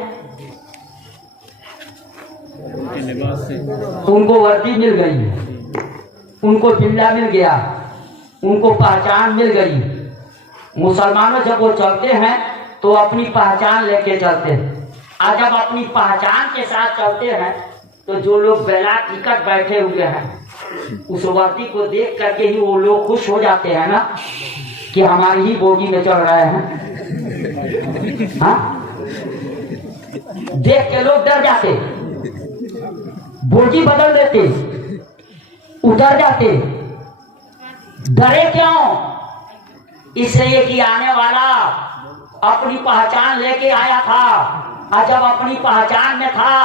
उनको वर्दी मिल गई, उनको चिल्ला मिल गया, उनको पहचान मिल गई। मुसलमानों जब वो चलते हैं तो अपनी पहचान लेके चलते हैं। आज जब अपनी पहचान के साथ चलते हैं तो जो लोग बेला टिकट बैठे हुए हैं उस वर्दी को देख करके ही वो लोग खुश हो जाते हैं ना कि हमारी ही बोगी में चल रहे हैं। हाँ, देख के लोग डर जाते, बोगी बदल देते, उतर जाते। डरे क्यों? इसलिए कि आने वाला अपनी पहचान लेके आया था, और जब अपनी पहचान में था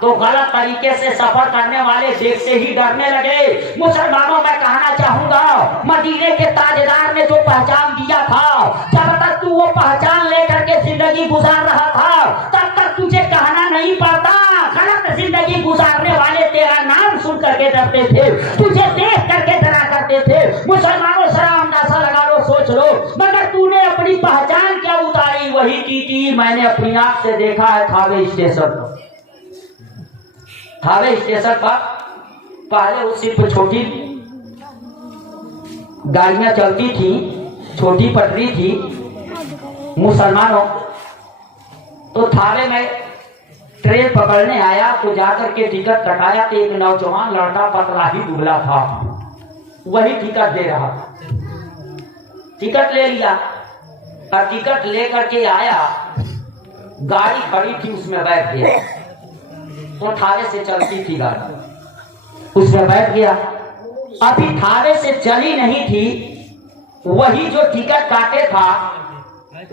तो गलत तरीके से सफर करने वाले देश से ही डरने लगे। मुसलमानों मैं कहना चाहूंगा, मदीने के ताजदार ने जो पहचान दिया था, जब तक तू वो पहचान लेकर के जिंदगी गुजार रहा था तब तक तुझे कहना नहीं पड़ता। गलत जिंदगी गुजारने वाले तेरा नाम सुन करके डरते थे, तुझे देख करके डरा करते थे। मुसलमानों जरा अंदाजा लगा लो, सोच लो, मगर तूने अपनी पहचान क्या उतारी? वही टीटी मैंने अपनी आंख से देखा है थावे स्टेशन पर। थावे स्टेशन पर पहले वो सिर्फ छोटी गाड़ियां चलती थी, छोटी पटरी थी। मुसलमानों तो थावे में ट्रेन पकड़ने आया तो जाकर के टिकट कटाया तो एक नौजवान लड़का पतला ही दुबला था, वही टिकट दे रहा था। टिकट ले लिया और टिकट लेकर के आया, गाड़ी खड़ी थी उसमें बैठ गया। तो थावे से चलती थी गाड़ी, उसमें बैठ गया। अभी थावे से चली नहीं थी, वही जो टिकट काटे था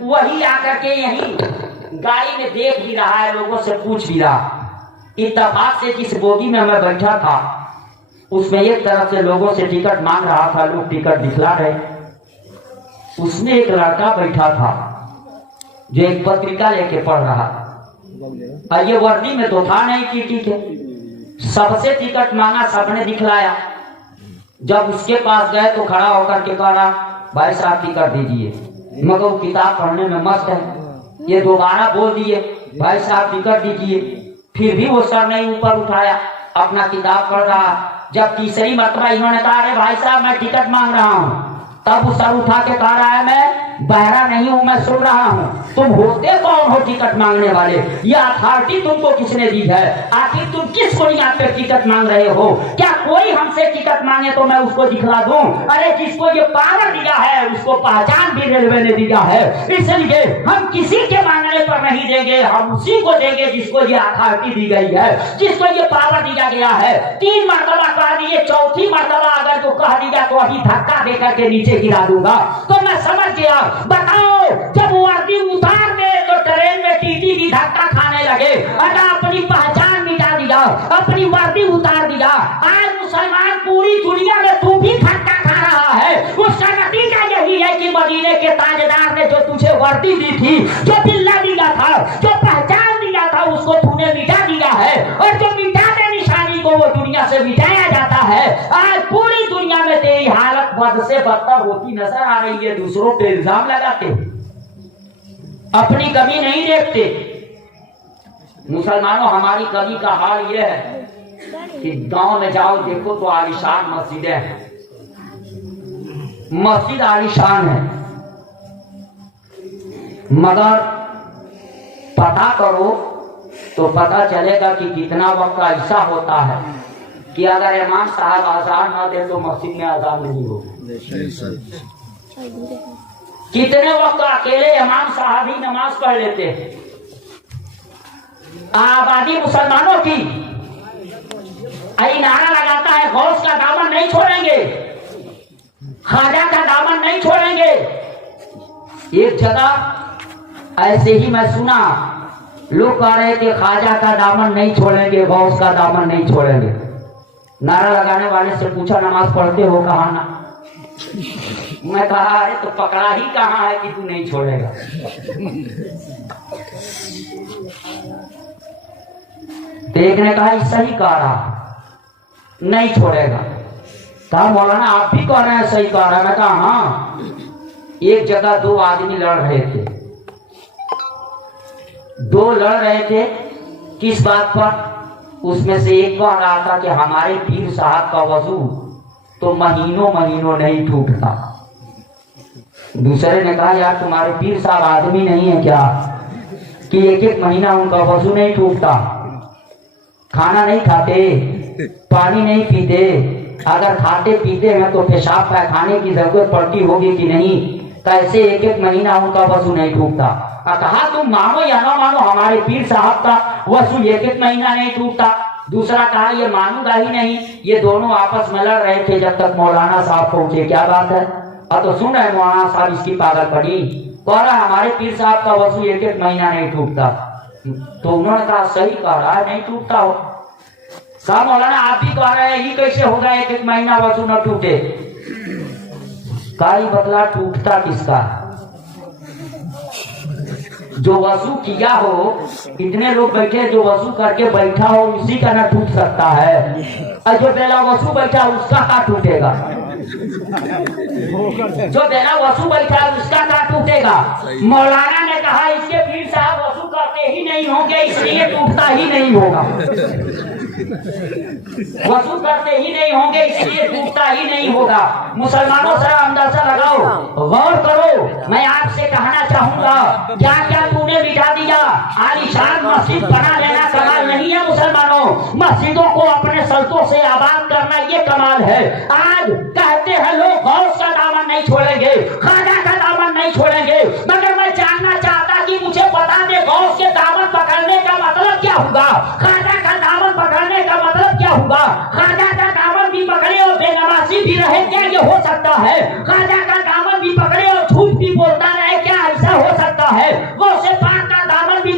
वही आकर के यहीं गाड़ी में देख भी रहा है, लोगों से पूछ भी रहा। इत्तेफाक से जिस बोगी में मैं बैठा था उसमें एक तरफ से लोगों से टिकट मांग रहा था, लोग टिकट दिखला रहे। उसमें एक लड़का बैठा था जो एक पत्रिका लेके पढ़ रहा था। ये वर्दी में तो था नहीं टीटी के, सबसे टिकट मांगा, सबने दिखलाया। जब उसके पास गए तो खड़ा होकर के कह रहा, भाई साहब टिकट दीजिए। मगर वो किताब पढ़ने में मस्त है। ये दोबारा बोल दिए, भाई साहब टिकट दीजिए। फिर भी वो सर नहीं ऊपर उठाया, अपना किताब पढ़ रहा। जब तीसरी मरतबा इन्होंने कहा, अरे भाई साहब मैं टिकट मांग रहा हूँ, तब वो सर उठा के कह रहा है, मैं बहरा नहीं हूँ, मैं सुन रहा हूँ। तुम होते कौन हो टिकट मांगने वाले? ये अथॉरिटी तुमको किसने दी है? आखिर तुम किस बुनियाद पे टिकट मांग रहे हो? क्या कोई हमसे टिकट मांगे तो मैं उसको दिखला दूं? अरे जिसको ये पावर दिया है उसको पहचान भी रेलवे ने दिया है, इसलिए हम किसी के मांगने पर नहीं देंगे, हम उसी को देंगे जिसको ये अथॉरिटी दी गई है, जिसको ये पावर दिया गया है। 3 मरतबा कह दिए, चौथी मरतबा अगर तो कह दिया तो अभी धक्का देकर के नीचे गिरा दूंगा। तो मैं समझ गया। बताओ, जब वर्दी उतार दे तो ट्रेन में टीटी की धक्का खाने लगे। अगर अपनी पहचान मिटा दिया, अपनी वर्दी उतार दिया, आज मुसलमान पूरी दुनिया में तू भी धक्का खा रहा है। उसका नतीजा यही है कि मदीने के ताजदार ने जो तुझे वर्दी दी थी, जो बिल्ला दिया था, जो पहचान दिया था, उसको तूने मिटा दिया है। और जो मिटा दे निशानी को वो दुनिया से मिटाया जाता है। आज पूरी दुनिया में तेरी हालत बद से बदतर होती नजर आ रही है। दूसरों पे इल्जाम लगाते, अपनी कमी नहीं देखते। मुसलमानों, हमारी कमी का हाल यह है कि गांव में जाओ देखो तो आलीशान मस्जिदें हैं, मस्जिद आलीशान है, मगर पता करो तो पता चलेगा कि कितना वक्त ऐसा होता है कि अगर इमाम साहब आजान ना दे तो मस्जिद में आजान नहीं हो। कितने वक्त अकेले इमाम साहब ही नमाज पढ़ लेते हैं। आबादी मुसलमानों की नारा लगाता है, गौस का दामन नहीं छोड़ेंगे, ख्वाजा का दामन नहीं छोड़ेंगे। एक जगह ऐसे ही मैं सुना, लोग कह रहे थे ख्वाजा का दामन नहीं छोड़ेंगे, गौस का दामन नहीं छोड़ेंगे। नारा लगाने वाले से पूछा, नमाज पढ़ते हो? कहा ना। मैं कहा, अरे तो पकड़ा ही कहाँ है कि तू नहीं छोड़ेगा? तो एक ने कहा, सही कह रहा, नहीं छोड़ेगा। कहा, मौलाना आप भी कह रहे हैं सही कह रहा है? मैं कहा हाँ। एक जगह 2 आदमी लड़ रहे थे, 2 लड़ रहे थे। किस बात पर? उसमें से एक कह रहा था कि हमारे पीर साहब का वजू तो महीनों महीनों नहीं टूटता। दूसरे ने कहा, यार तुम्हारे पीर साहब आदमी नहीं है क्या कि 1-1 महीना उनका वजू नहीं टूटता? खाना नहीं खाते, पानी नहीं पीते, अगर खाते पीते हैं तो पेशाब पैखाने की जरूरत पड़ती होगी कि नहीं? कैसे 1-1 महीना उनका वजू नहीं टूटता? कहा, तुम मानो या ना मानो, हमारे पीर साहब का वजू 1-1 महीना नहीं टूटता। दूसरा कहा, ये मानूंगा ही नहीं। ये दोनों आपस में लड़ रहे थे जब तक मौलाना साहब पहुंचे। क्या बात है? अब तो सुन रहे मौलाना साहब इसकी पागल पड़ी, कह रहा हमारे पीर साहब का वजू 1-1 महीना नहीं टूटता। तो उन्होंने कहा, सही कह रहा है, नहीं टूटता हो। कहा, मौलाना आप भी कह रहे हैं, ये कैसे होगा 1-1 महीना वजू न टूटे? कहा, बदला टूटता किसका? जो वजू किया हो, इतने लोग बैठे, जो वजू करके बैठा हो उसी का ना टूट सकता है, और जो बेला वजू बैठा उसका का टूटेगा? जो बेला वजू बैठा उसका का टूटेगा? मौलाना ने कहा, इसके पीर साहब वजू करते ही नहीं होंगे, इसलिए टूटता ही नहीं होगा। वजू करते ही नहीं होंगे इसलिए टूटता ही नहीं होगा। मुसलमानों से अंदाजा लगाओ, गौर करो। मैं आपसे कहना चाहूंगा, क्या क्या तूने मिटा दिया। आलीशान मस्जिद बना लेना कमाल नहीं है मुसलमानों, मस्जिदों को अपने सल्तों से आबाद करना ये कमाल है। आज कहते हैं लोग गौस का दामन नहीं छोड़ेंगे, ख्वाजा का दामन नहीं छोड़ेंगे, मगर मैं जानना चाहता कि मुझे बता दे, गौस के दामन पकड़ने का मतलब क्या होगा? ख्वाजा का दामन पकड़ने का मतलब क्या होगा? ख्वाजा का दामन भी पकड़े और बेनमाजी भी रहे, क्या ये हो सकता है? ख्वाजा का दामन भी पकड़े और झूठ भी बोलता रहे, क्या ऐसा हो सकता है? गौसे पाक का दामन भी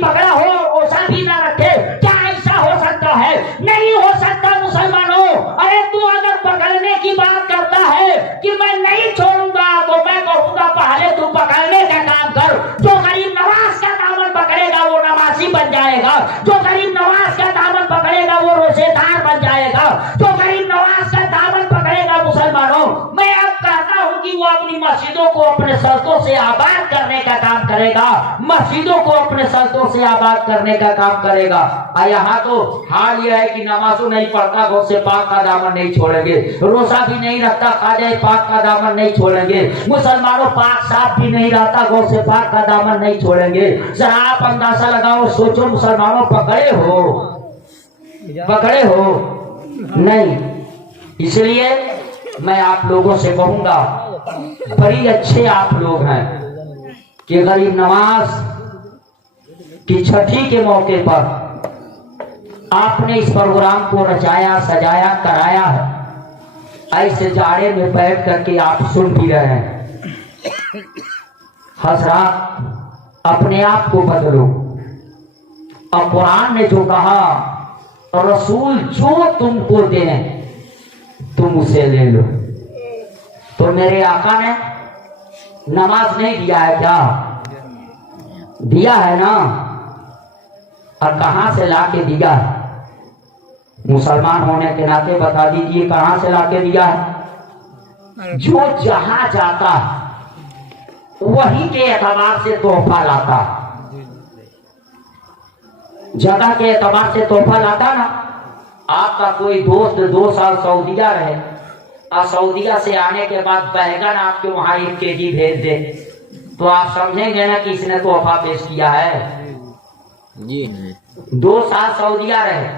पहले तू पकड़ने का काम कर। जो गरीब नवाज का दामन पकड़ेगा वो नमाजी बन जाएगा। जो गरीब नवाज का दामन पकड़ेगा वो रोजेदार बन जाएगा। जो गरीब नवाज का दामन पकड़ेगा मुसलमानों, मैं अब कहता हूं कि वो अपनी मस्जिदों को अपने सल्तों से आबाद करने का काम करेगा। मस्जिदों को अपने सल्तों से आबाद करने का काम करेगा। यहाँ तो हाल यह है कि नमाजों नहीं पढ़ता, गौ से पाक का दामन नहीं छोड़ेंगे। रोजा भी नहीं रखता, खाजा पाक का दामन नहीं छोड़ेंगे। मुसलमानों पाक साफ भी नहीं रहता, गौ से पाक का दामन नहीं छोड़ेंगे। जरा आप अंदाजा लगाओ, सोचो मुसलमानों पकड़े हो? पकड़े हो? नहीं। इसलिए मैं आप लोगों से कहूंगा, बड़ी अच्छे आप लोग हैं कि गरीब नवाज की छठी के मौके पर आपने इस प्रोग्राम को रचाया, सजाया, कराया है। ऐसे जाड़े में बैठ करके आप सुन भी रहे हैं। हजरात, अपने आप को बदलो। और कुरान ने जो कहा, और रसूल जो तुमको दे तुम उसे ले लो। तो मेरे आका ने नमाज नहीं दिया है क्या? दिया है ना। और कहां से लाके दिया है? मुसलमान होने के नाते बता दीजिए कहां से लाके दिया है? जो जहां जाता वही के एतबार से तोहफा लाता, जगह के एतबार से तोहफा लाता ना। आपका कोई दोस्त 2 साल सऊदीया रहे और सऊदीया से आने के बाद बैगन आपके वहां 1 केजी भेज दे, तो आप समझेंगे ना कि इसने तोहफा पेश किया है जी। 2 साल सऊदीया रहे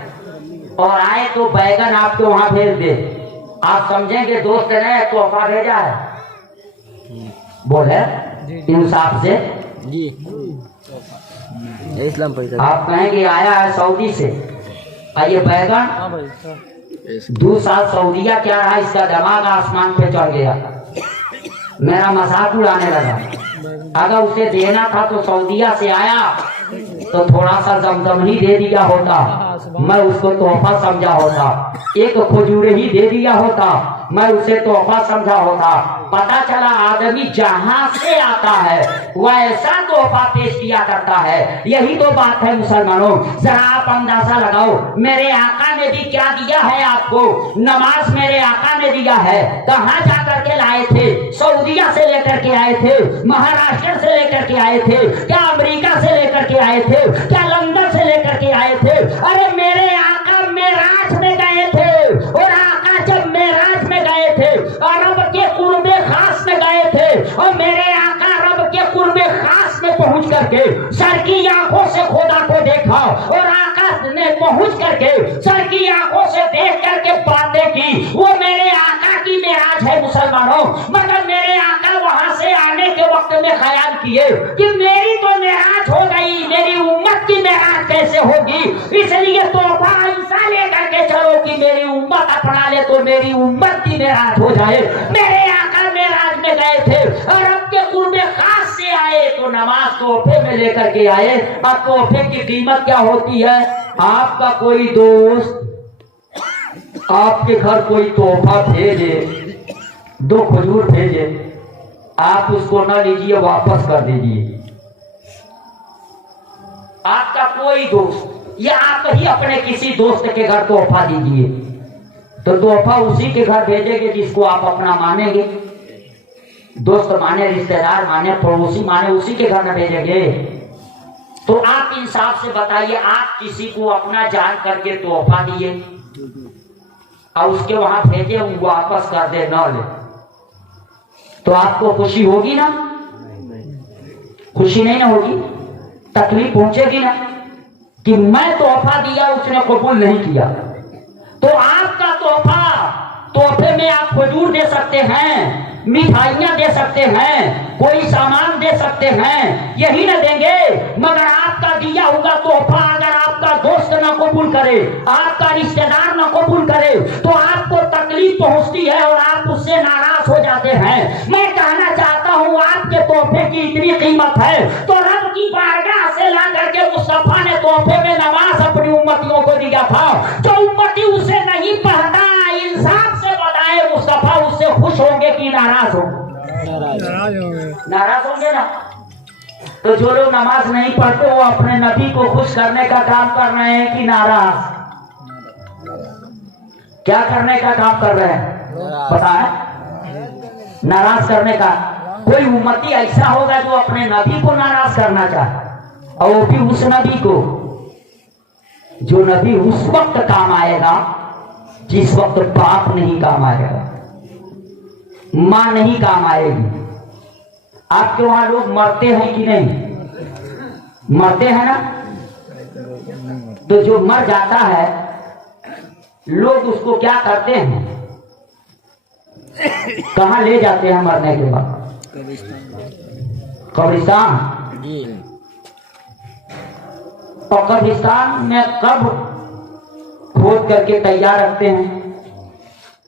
और आए तो बैगन आपके वहां भेज दे, आप समझेंगे दोस्त ने तोहफा भेजा है? बोले इंसाफ से जी। इस्लाम पैसा आप कहेंगे आया है सऊदी से, आइए बैगन 2 साल सऊदीया क्या रहा, इसका दिमाग आसमान पे चढ़ गया, मेरा मजाक उड़ाने लगा। अगर उसे देना था तो सऊदीया से आया तो थोड़ा सा जमजम ही दे दिया होता, मैं उसको तोहफा समझा होता। 1 खजूर ही दे दिया होता, मैं उसे तोहफा समझा होता। पता चला आदमी जहां से आता है वैसा तोहफा पेश किया करता है। यही तो बात है मुसलमानों। जरा आप अंदाजा लगाओ, मेरे आका ने भी क्या दिया है आपको? नमाज मेरे आका ने दिया है। कहां जाकर के लाए थे? सऊदीया से लेकर के आए थे, महाराष्ट्र से लेकर के आए थे, क्या अमेरिका से लेकर के आए थे, क्या लंदन से लेकर के आए थे? अरे मेरे आका मेराज में गए थे, और आका जब मेराज में गए थे रब के कुर्बे खास में गए थे, और मेरे आका रब के कुर्बे खास में पहुंच करके सर की आंखों से खुदा को देखा, और आका ने पहुंच करके सर की आंखों से देख करके बातें की। वो मेरे आका की मेराज है मुसलमानों। मगर मेरे आका वहां से आने के वक्त में ख्याल किए कि मेरी तो मेराज हो गई, मेरी उम्मत की मेराज कैसे होगी? इसलिए तोहफा ऐसा लेकर के चलो कि मेरी उम्मत अपना ले तो मेरी उम्मत की मेराज हो जाए। मेरे आका मेराज में गए थे और रब के कुर्बे खास से आए तो नमाज तोहफे में लेकर के आए। और तोहफे की कीमत क्या होती है? आपका कोई दोस्त आपके घर कोई तोहफा भेजे, 2 खजूर भेजे, आप उसको ना लीजिए, वापस कर दीजिए। आपका कोई दोस्त या आप ही अपने किसी दोस्त के घर तोहफा दीजिए, तो तोहफा उसी के घर भेजेंगे जिसको आप अपना मानेंगे। दोस्त माने, रिश्तेदार माने, पड़ोसी माने, उसी के घर न भेजेंगे। तो आप इंसाफ से बताइए, आप किसी को अपना जान करके तोहफा दिए और उसके वहां भेजे, वो वापस कर दे, न ले, तो आपको खुशी होगी ना? खुशी नहीं ना होगी? तकलीफ पहुंचेगी ना कि मैं तोहफा दिया, उसने कबूल नहीं किया। तो आपका तोहफा, तोहफे में आप खजूर दे सकते हैं, मिठाइयां दे सकते हैं, कोई सामान दे सकते हैं, यही न देंगे। मगर आपका दिया हुआ तोहफा अगर आपका दोस्त ना कबूल करे, आपका रिश्तेदार ना कबूल करे, तो आपको तकलीफ पहुंचती है और आप उससे नाराज हो जाते हैं। मैं कहना चाहता हूं, आपके तोहफे की इतनी कीमत है तो रब की बारगाह से ला करके मुस्तफा ने तोहफे में नमाज अपनी उम्मतियों को दिया था। जो उम्मती उसे नहीं पढ़ता, इंसाफ से बताए मुस्तफा उससे खुश होंगे कि नाराज होंगे? नाराज होंगे ना। तो जो लोग नमाज नहीं पढ़ते वो अपने नबी को खुश करने का काम कर रहे हैं कि नाराज? क्या करने का काम कर रहे हैं बताएं? नाराज करने का। कोई उम्मती ऐसा होगा जो अपने नबी को नाराज करना चाहे, और वो भी उस नबी को जो नबी उस वक्त काम आएगा जिस वक्त बाप नहीं काम आएगा, मां नहीं काम आएगी। आपके वहां लोग मरते हैं कि नहीं? मरते हैं ना। तो जो मर जाता है लोग उसको क्या करते हैं? कहाँ ले जाते हैं मरने के बाद? कब्रिस्तान। और कब्रिस्तान में कब खोद करके तैयार रखते हैं?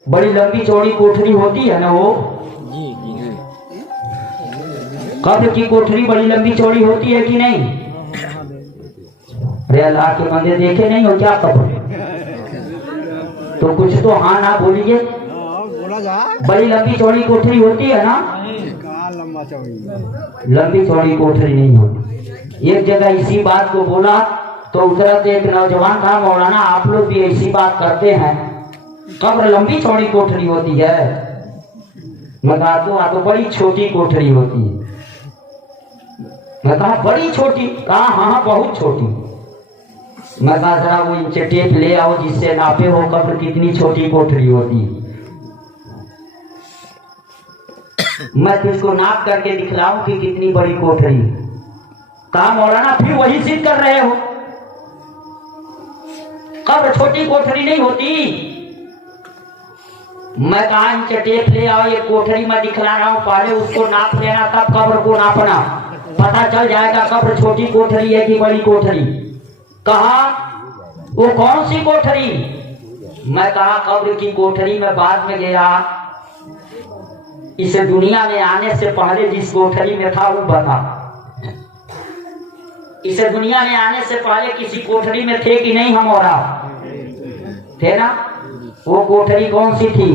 बड़ी लंबी चौड़ी कोठरी होती है ना, वो कब्र की कोठरी बड़ी लंबी चौड़ी होती है कि नहीं? अरे अल्लाह के बंदे देखे नहीं हो क्या कब्र? तो कुछ तो हाँ ना बोलिए। बड़ी लंबी चौड़ी कोठरी होती है ना? लंबी चौड़ी कोठरी नहीं होती। एक जगह इसी बात को बोला तो उधर से एक नौजवान था, मौलाना आप लोग भी ऐसी बात करते हैं, कब्र लंबी चौड़ी कोठरी होती है? मैं कहा तो बड़ी छोटी कोठरी होती है। मैं कहा बड़ी छोटी? कहा हाँ बहुत छोटी। मैं कहा जरा वो इंच टेप ले आओ जिससे नापे हो कब्र कितनी छोटी कोठरी होती है। मैं तुझको नाप करके दिखलाऊं कि कितनी बड़ी कोठरी। कहा मौलाना फिर वही सिद्ध कर रहे हो, कब्र छोटी कोठरी नहीं होती। मैं कहा इंच टेप ले आओ, ये कोठरी मैं दिखला रहा हूं, पहले उसको नाप लेना तब कब्र को नापना, पता चल जाएगा कब्र छोटी कोठरी है कि बड़ी कोठरी। कहा वो कौन सी कोठरी? मैं कहा कब्र की कोठरी में बाद में गया, इस दुनिया में आने से पहले जिस कोठरी में था वो बता। इस दुनिया में आने से पहले किसी कोठरी में थे कि नहीं? हम और आप थे ना। वो कोठरी कौन सी थी?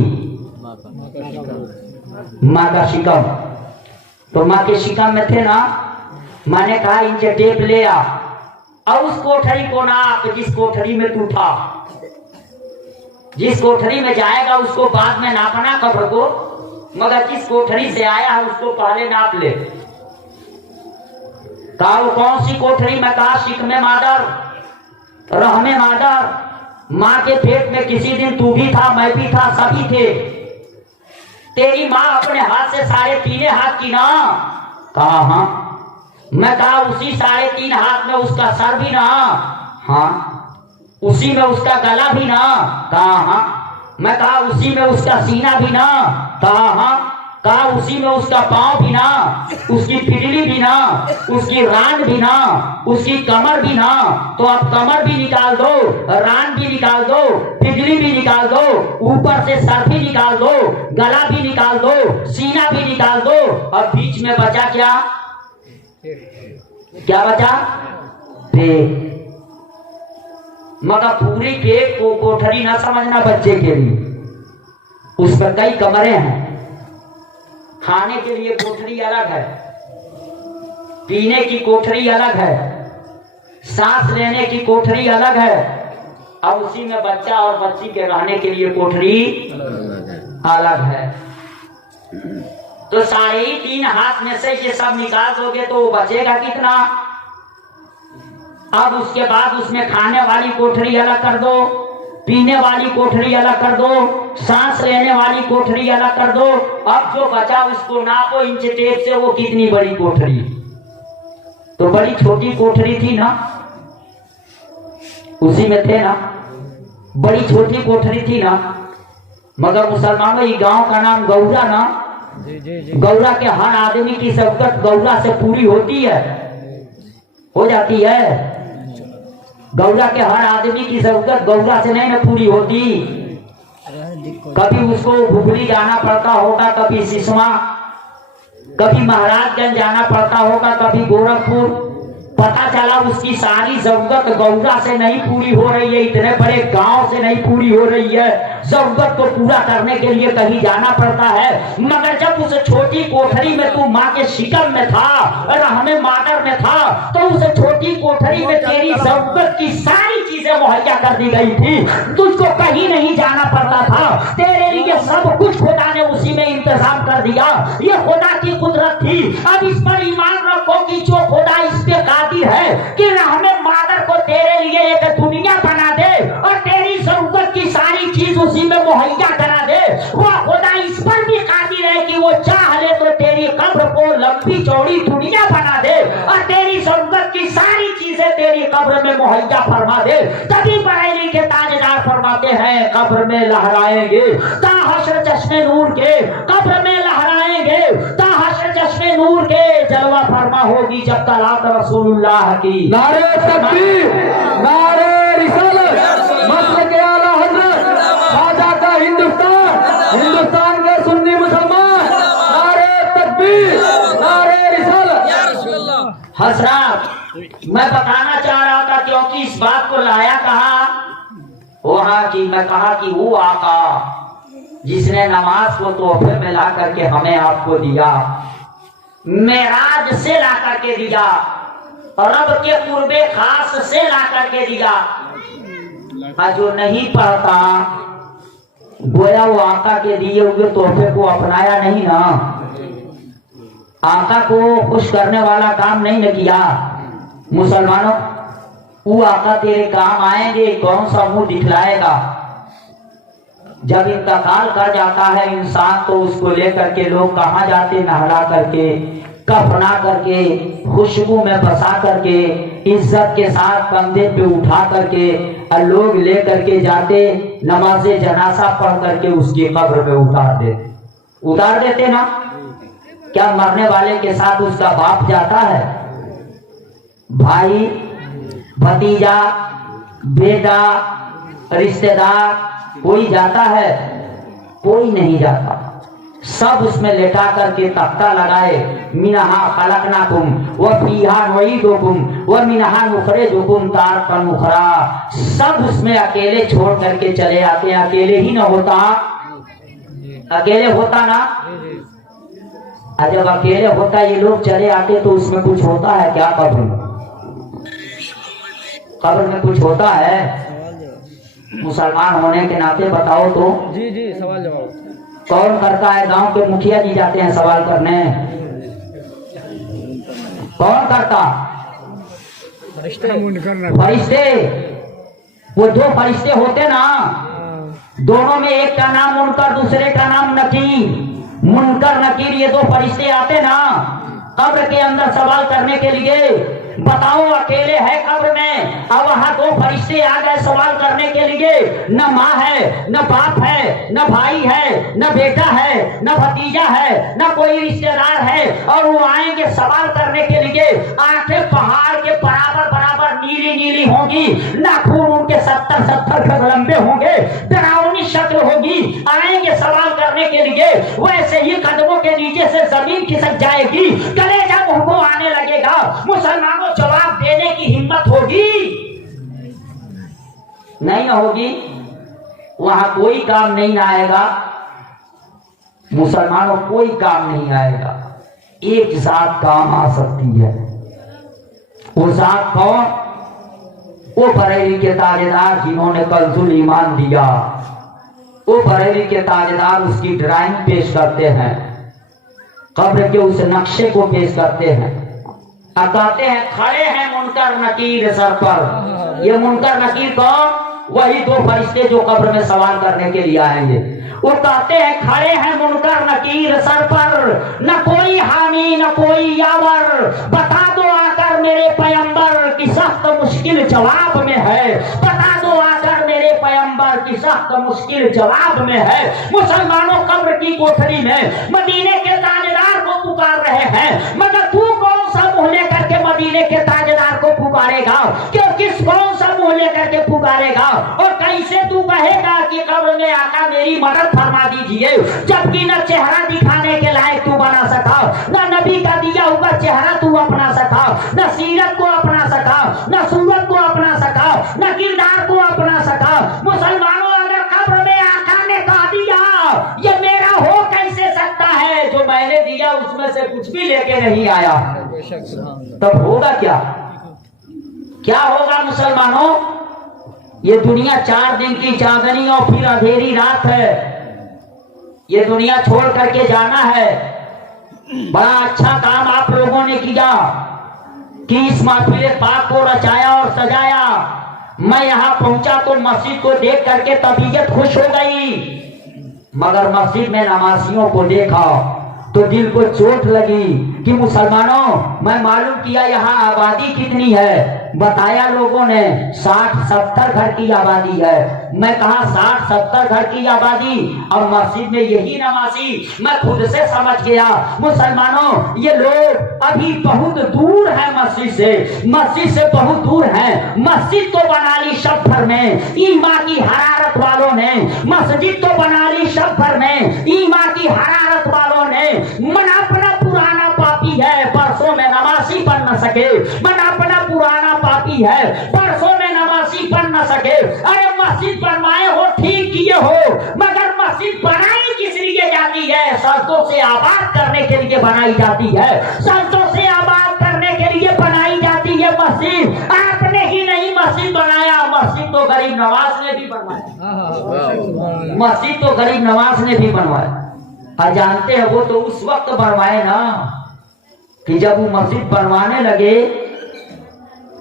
माँ का शिकम। तो माँ के शिकम में थे ना। मैंने कहा इंच टेप ले आ और उस कोठरी को नाप जिस कोठरी में तू था। जिस कोठरी में जाएगा उसको बाद में नापना कब्र को, मगर जिस कोठरी से आया है उसको पहले नाप ले। कहा वो कौन सी कोठरी? मैं कहा शिकमे मादर, रहमे मादर, माँ के पेट में किसी दिन तू भी था, मैं भी था, सभी थे। तेरी माँ अपने हाथ से 3.5 हाथ की ना? कहा हाँ। मैं कहा उसी 3.5 हाथ में उसका सर भी ना? हाँ। उसी में उसका गला भी ना? कहा हाँ। मैं कहा उसी में उसका सीना भी ना? कहा हाँ। कहा उसी में उसका पांव भी ना, उसकी पिटली भी ना, उसकी रान भी ना, उसकी कमर भी ना। तो अब कमर भी निकाल दो, रान भी निकाल दो, पिटली भी निकाल दो, ऊपर से सर भी निकाल दो, गला भी निकाल दो, सीना भी निकाल दो, और बीच में बचा क्या? क्या बचा? पेट। मगर पूरी पेट को कोठरी ना समझना बच्चे के लिए, उस पर कई कमरे हैं। खाने के लिए कोठरी अलग है, पीने की कोठरी अलग है, सांस लेने की कोठरी अलग है, और उसी में बच्चा और बच्ची के रहने के लिए कोठरी अलग है। तो 3.5 हाथ में से ये सब निकाल दोगे तो वो बचेगा कितना? अब उसके बाद उसमें खाने वाली कोठरी अलग कर दो, पीने वाली कोठरी अलग कर दो, सांस लेने वाली कोठरी अलग कर दो। अब जो बचा उसको नापो इंच टेप से, वो कितनी बड़ी कोठरी? तो बड़ी छोटी कोठरी थी ना, उसी में थे ना, बड़ी छोटी कोठरी थी ना। मगर मुसलमानों ये गांव का नाम गौरा ना, गौरा के हर आदमी की शौकत गौरा से पूरी होती है, हो जाती है। गौरा के हर आदमी की शौकत गौरा से नहीं ना पूरी होती। कभी उसको हुगली जाना पड़ता होगा, कभी सिसवा, कभी महाराजगंज जाना पड़ता होगा, कभी गोरखपुर, पता चला उसकी सारी जरूरत गौरा से नहीं पूरी हो रही है, इतने बड़े गांव से नहीं पूरी हो रही है। जरूरत को पूरा करने के लिए कहीं जाना पड़ता है। मगर जब उस छोटी कोठरी में तू माँ के शिकम में था और हमें मादर में था, तो उस छोटी कोठरी में तेरी जरूरत की सारी चीजें मुहैया कर दी गई थी। तुझको कहीं नहीं जाना पड़ता था, तेरे लिए सब कुछ खुदा ने उसी में इंतजाम कर दिया। ये खुदा की कुदरत थी। अब इस पर ईमान रखो कि जो खुदा इस पे कादिर है कि हमें मादर को तेरे लिए एक दुनिया बना दे और तेरी जरूरत की सारी चीज उसी में मुहैया करा दे, वह खुदा इस पर भी कादिर है कि वो चाह ले तो तेरी कब्र को लंबी चौड़ी दुनिया बना दे और तेरी जरूरत की सारी चीजें तेरी कब्र में मुहैया फरमा दे। तभी बरेली के ताजदार फरमाते हैं, कब्र में लहराएंगे ताहशर चश्मे नूर के, कब्र में लहराएंगे ताहशर चश्मे नूर के, जलवा फरमा होगी जब तलात रसूलुल्लाह की। नारे तकबीर, नारे रिसालत, मसलक के आला हजरत, ख्वाजा का हिंदुस्तान, हिंदुस्तान के सुन्नी मुसलमान, नारे तकबीर, नारे रिसालत। हजरत, मैं बताना चाह रहा था क्योंकि इस बात को लाया कहा वहां की, मैं कहा कि वो आका जिसने नमाज को तोहफे में ला करके हमें आपको दिया, मेराज से ला करके दिया, रब के कुर्बे खास से ला करके दिया। जो नहीं पढ़ता गोया वो आका के दिए हुए तोहफे को अपनाया नहीं ना, आका को खुश करने वाला काम नहीं न किया। मुसलमानों, वो आका तेरे काम आएंगे, कौन सा मुंह दिखलाएगा? जब इंतकाल कर जाता है इंसान तो उसको लेकर के लोग कहाँ जाते? नहला करके, कफना करके, खुशबू में बसा करके, इज्जत के साथ कंधे पे उठा करके और लोग ले करके जाते, नमाज़े जनाजा पढ़ करके उसकी कब्र में उतार देते ना। क्या मरने वाले के साथ उसका बाप जाता है? भाई, भतीजा, बेटा, रिश्तेदार कोई जाता है? कोई नहीं जाता। सब उसमें लेटा करके तख्ता लगाए, मिनहा खलकनाकुम व फीहा नुईदुकुम व मिनहा नुखरिजुकुम तारतन उखरा। सब उसमें अकेले छोड़ करके चले आते हैं। अकेले ही ना होता, अकेले होता ना। जब अकेले होता ये लोग चले आते तो उसमें कुछ होता है क्या? कब्र में कुछ होता है? मुसलमान होने के नाते बताओ तो। जी जी, सवाल जवाब कौन करता है? गांव के मुखिया जी जाते हैं सवाल करने। कौन करता? फरिश्ते। वो दो फरिश्ते होते ना, दोनों में एक का नाम मुनकर, दूसरे का नाम नकीर। मुनकर नकीर ये दो फरिश्ते आते ना कब्र के अंदर सवाल करने के लिए। बताओ, अकेले है कब्र में और वहां दो फरिश्ते आ गए सवाल करने के लिए। न माँ है, न बाप है, न भाई है, न बेटा है, न भतीजा है, न कोई रिश्तेदार है, और वो आएंगे सवाल करने के लिए। आंखें पहाड़ के बराबर बराबर नीली नीली होंगी, नाखून उनके 70-70 गज लंबे होंगे, डरावनी शक्ल होगी। आएंगे सवाल करने के लिए, वैसे ही कदमों के नीचे से जमीन खिसक जाएगी, कलेजा मुंह को आने लगेगा। मुसलमानों, जवाब देने की हिम्मत होगी? नहीं होगी। वहां कोई काम नहीं आएगा। मुसलमानों, कोई काम नहीं आएगा। एक जात काम आ सकती है। वो जात कौन? वो बरेली के ताजेदार जिन्होंने कंजुल ईमान दिया। वो बरेली के ताजेदार उसकी ड्राइंग पेश करते हैं, कब्र के उस नक्शे को पेश करते हैं। कहते हैं खड़े हैं मुनकर नकीर सर पर। ये मुनकर नकीर कौन? वही दो फरिश्ते जो कब्र में सवाल करने के लिए आएंगे। वो कहते हैं खड़े हैं मुनकर नकीर सर पर, न कोई हामी न कोई यावर, बता दो आकर मेरे पैगंबर की सख्त मुश्किल जवाब में है। बता दो आकर मेरे पैगंबर की सख्त मुश्किल जवाब में है। मुसलमानों, कब्र की कोठरी में मदीने के ताजदार को पुकार रहे हैं, मगर तू कौन सा मुंह लेकर के मदीने के ताजदार को पुकारेगा? क्यों, किस कौन सा मुंह लेकर के पुकारेगा? और कैसे तू कहेगा कि कब्र में आका मेरी मदद फरमा दीजिए, जबकि न चेहरा दिखाने के लायक तू बना सका, न नबी का दिया हुआ चेहरा तू अपना सका, न सीरत को अपना सका, न सूरत को अपना सका, न किरदार को अपना सका। मुसलमानों, अगर कब्र में आका ने कह दिया ये मेरा हो कैसे सकता है, जो मैंने दिया उसमें से कुछ भी लेके नहीं आया, तब होगा क्या? क्या होगा मुसलमानों? ये दुनिया 4 दिन की चांदनी और फिर अंधेरी रात है। ये दुनिया छोड़ करके जाना है। बड़ा अच्छा काम आप लोगों ने किया कि इस महफिल पाक को रचाया और सजाया। मैं यहाँ पहुंचा तो मस्जिद को देख करके तबीयत खुश हो गई, मगर मस्जिद में नमाजियों को देखा तो दिल को चोट लगी कि मुसलमानों, मैं मालूम किया यहाँ आबादी कितनी है। बताया लोगों ने 60-70 घर की आबादी है। मैं कहा 60-70 घर की आबादी और मस्जिद में यही नमाजी। मैं खुद से समझ गया मुसलमानों, ये लोग अभी बहुत दूर है मस्जिद से बहुत दूर है। मस्जिद तो बना ली सब भर में ईमान की हरारत वालों ने, मस्जिद तो बना ली सब भर में ईमान की हरारत वालों ने। मन अपना पुराना पापी है, परसों में नमाजी बन न सके। मन अपना पुराना पापी है, परसों में नमाजी बन न सके। अरे मस्जिद बनवाए हो, ठीक किए हो, मगर मस्जिद बनाई किस लिए जाती है? संतों से आबाद करने के लिए बनाई जाती है। संतों से आबाद करने के लिए बनाई जाती है मस्जिद। आपने ही नहीं मस्जिद बनाया, मस्जिद तो गरीब नवाज ने भी बनवाया। मस्जिद तो गरीब नवाज ने भी बनवाया। और जानते हैं वो तो उस वक्त बनवाए ना कि जब वो मस्जिद बनवाने लगे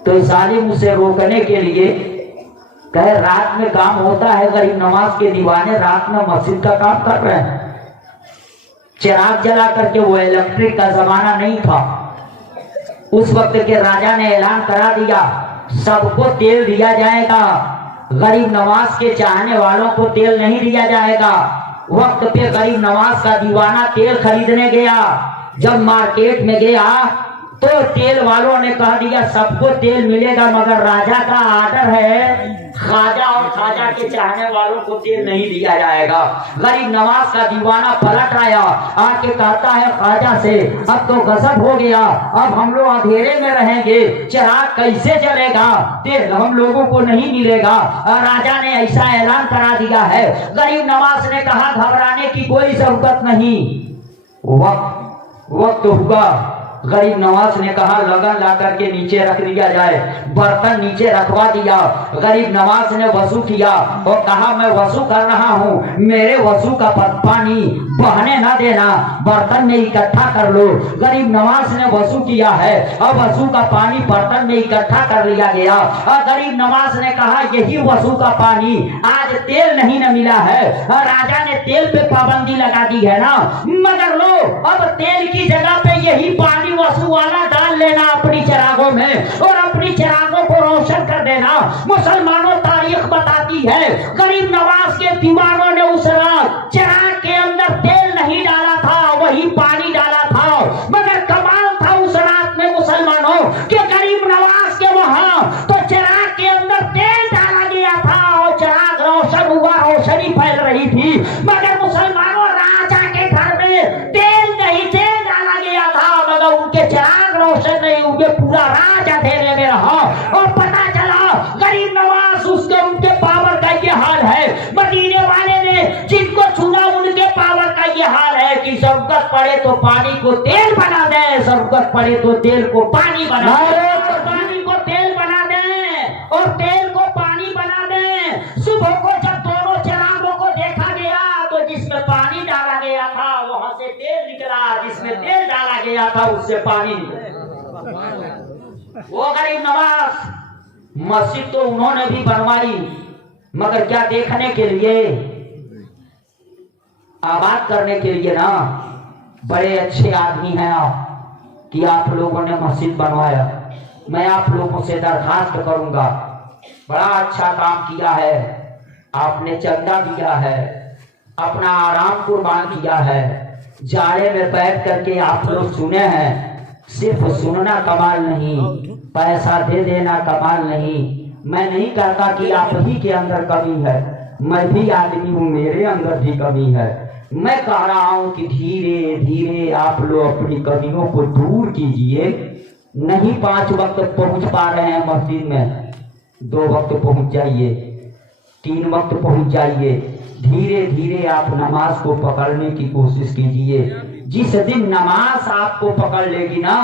तो सालिम उसे रोकने के लिए कहे रात में काम होता है, गरीब नवाज के दीवाने रात में मस्जिद का काम कर रहे हैं। चिराग जला करके, वो इलेक्ट्रिक का जमाना नहीं था उस वक्त के। राजा ने ऐलान करा दिया सबको तेल दिया जाएगा, गरीब नवाज के चाहने वालों को तेल नहीं दिया जाएगा। वक्त पे गरीब नवाज का दीवाना तेल खरीदने गया। जब मार्केट में गया तो तेल वालों ने कह दिया सबको तेल मिलेगा, मगर राजा का आर्डर है खाजा और खाजा के चाहने वालों को तेल नहीं दिया जाएगा। गरीब नवाज का दीवाना पलट आया, आके कहता है खाजा से अब तो गजब हो गया, अब हम लोग अंधेरे में रहेंगे, चिराग कैसे जलेगा, तेल हम लोगों को नहीं मिलेगा। राजा ने ऐसा ऐलान करा दिया है। गरीब नवाज ने कहा घबराने की कोई जरूरत नहीं, वक्त हुआ। गरीब नवाज ने कहा लगन ला करके नीचे रख दिया जाए। बर्तन नीचे रखवा दिया। गरीब नवाज ने वजू किया और कहा मैं वजू कर रहा हूँ, मेरे वजू का पानी बहने न देना, बर्तन में इकट्ठा कर लो। गरीब नवाज ने वजू किया है और वजू का पानी बर्तन में इकट्ठा कर लिया गया। और गरीब नवाज ने कहा यही वजू का पानी, आज तेल नहीं न मिला है। और राजा ने तेल पे पाबंदी लगा दी है ना, मगर लो अब तेल की जगह पे यही पानी वजू वाला डाल लेना अपनी चिरागों में और अपनी चिरागों को रोशन कर देना। मुसलमानों, तारीख बताती है गरीब नवाज के दीवानों ने उस रात चिराग के अंदर तेल नहीं डाला था, वही पानी डाला था। मगर कमाल था उस रात में मुसलमानों कि गरीब नवाज के वहां तो चिराग के अंदर तेल डाला गया था और चिराग रोशन हुआ, रोशनी फैल रही थी। मगर मुसलमानों, राजा के घर में तेल नहीं, तेल डाला गया था मगर उनके चिराग रोशन नहीं हुए, पूरा राज अंधेरे में रहा। और पता चला गरीब नवाज उसके उनके पावर का ये हाल है। मदीने वाले ने जिनको चुना उनके पावर का ये हाल है कि जरूरत पड़े तो पानी को तेल बना दे, जरूरत पड़े तो तेल को पानी बना दे, पानी को तेल बना दे और तेल को पानी बना दे। सुबह को जब दोनों चिरागों को देखा गया तो जिसमें पानी डाला गया था वहां से तेल निकला, जिसमें तेल डाला गया था उससे पानी निकला। वो गरीब नवाज मस्जिद तो उन्होंने भी बनवाई, मगर क्या देखने के लिए, आबाद करने के लिए ना। बड़े अच्छे आदमी हैं आप कि आप लोगों ने मस्जिद बनवाया। मैं आप लोगों से दरखास्त करूंगा, बड़ा अच्छा काम किया है आपने, चंदा दिया है, अपना आराम कुर्बान किया है, जाड़े में बैठ करके आप लोग सुने हैं। सिर्फ सुनना कमाल नहीं, पैसा दे देना कमाल नहीं। मैं नहीं कहता कि आप ही के अंदर कमी है, मैं भी आदमी हूँ, मेरे अंदर भी कमी है। मैं कह रहा हूँ कि धीरे धीरे आप लोग अपनी कमियों को दूर कीजिए, नहीं 5 वक्त पहुंच पा रहे हैं मस्जिद में, 2 वक्त पहुंच जाइए, 3 वक्त पहुंच जाइए। धीरे धीरे आप नमाज को पकड़ने की कोशिश कीजिए। जिस दिन नमाज आपको पकड़ लेगी ना,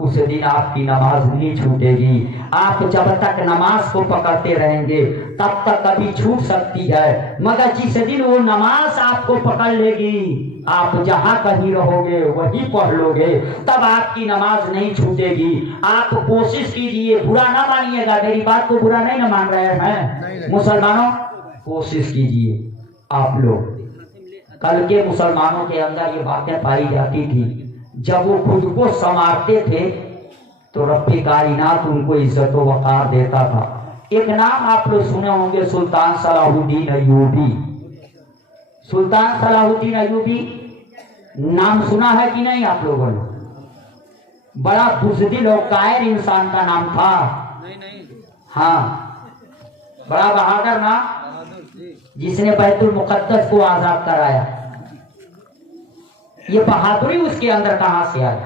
उस दिन आपकी नमाज नहीं छूटेगी। आप जब तक नमाज को पकड़ते रहेंगे तब तक कभी छूट सकती है, मगर जिस दिन वो नमाज आपको पकड़ लेगी, आप जहां कहीं रहोगे वहीं पढ़ लोगे, तब आपकी नमाज नहीं छूटेगी। आप कोशिश कीजिए, बुरा ना मानिएगा, मेरी बात को बुरा नहीं ना मान रहे हैं मुसलमानों, कोशिश कीजिए। आप लोग कल के मुसलमानों के अंदर ये बातें पाई जाती थी, जब वो खुद को संवारते थे तो रब्बे कायनात उनको इज्जत व वक़ार देता था। एक नाम आप लोग सुने होंगे, सुल्तान सलाहुद्दीन अय्यूबी। सुल्तान सलाहुद्दीन अय्यूबी नाम सुना है कि नहीं आप लोगों ने? बड़ा बुज़दिल और कायर इंसान का नाम था। हाँ, बड़ा बहादुर ना, जिसने बैतुल मुक़द्दस को आजाद कराया। ये बहादुरी उसके अंदर कहां से आई?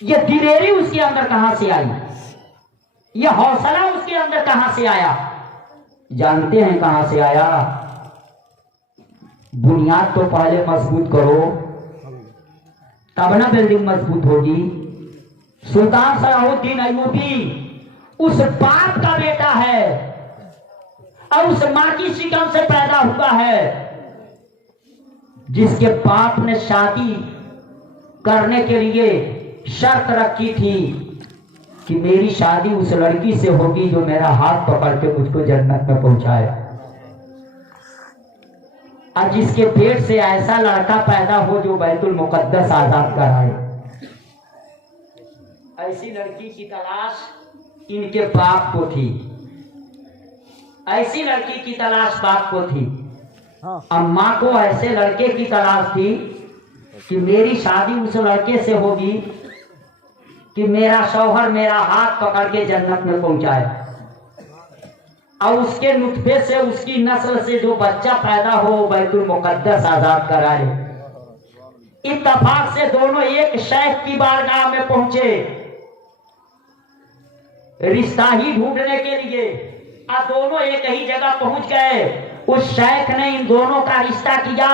ये दिलेरी उसके अंदर कहां से आई? ये हौसला उसके अंदर कहां से आया? जानते हैं कहां से आया? बुनियाद तो पहले मजबूत करो, तब ना बिल्डिंग मजबूत होगी। सुल्तान सलाहुद्दीन अय्यूबी उस बाप का बेटा है और उस मां की शिकम से पैदा हुआ है, जिसके बाप ने शादी करने के लिए शर्त रखी थी कि मेरी शादी उस लड़की से होगी जो मेरा हाथ पकड़ के मुझको जन्नत में पहुंचाए। और जिसके पेट से ऐसा लड़का पैदा हो जो बैतुल मुक़द्दस आजाद कराए, ऐसी लड़की की तलाश इनके बाप को थी। ऐसी लड़की की तलाश बाप को थी। अम्मा को ऐसे लड़के की तलाश थी कि मेरी शादी उस लड़के से होगी कि मेरा शौहर मेरा हाथ पकड़ के जन्नत में पहुंचाए, और उसके नुतफे से, उसकी नस्ल से जो बच्चा पैदा हो बैतुल मुक़द्दस आजाद कराए। इत्तफाक से दोनों एक शेख की बारगाह में पहुंचे रिश्ता ही ढूंढने के लिए, और दोनों एक ही जगह पहुंच गए। उस शेख ने इन दोनों का रिश्ता किया,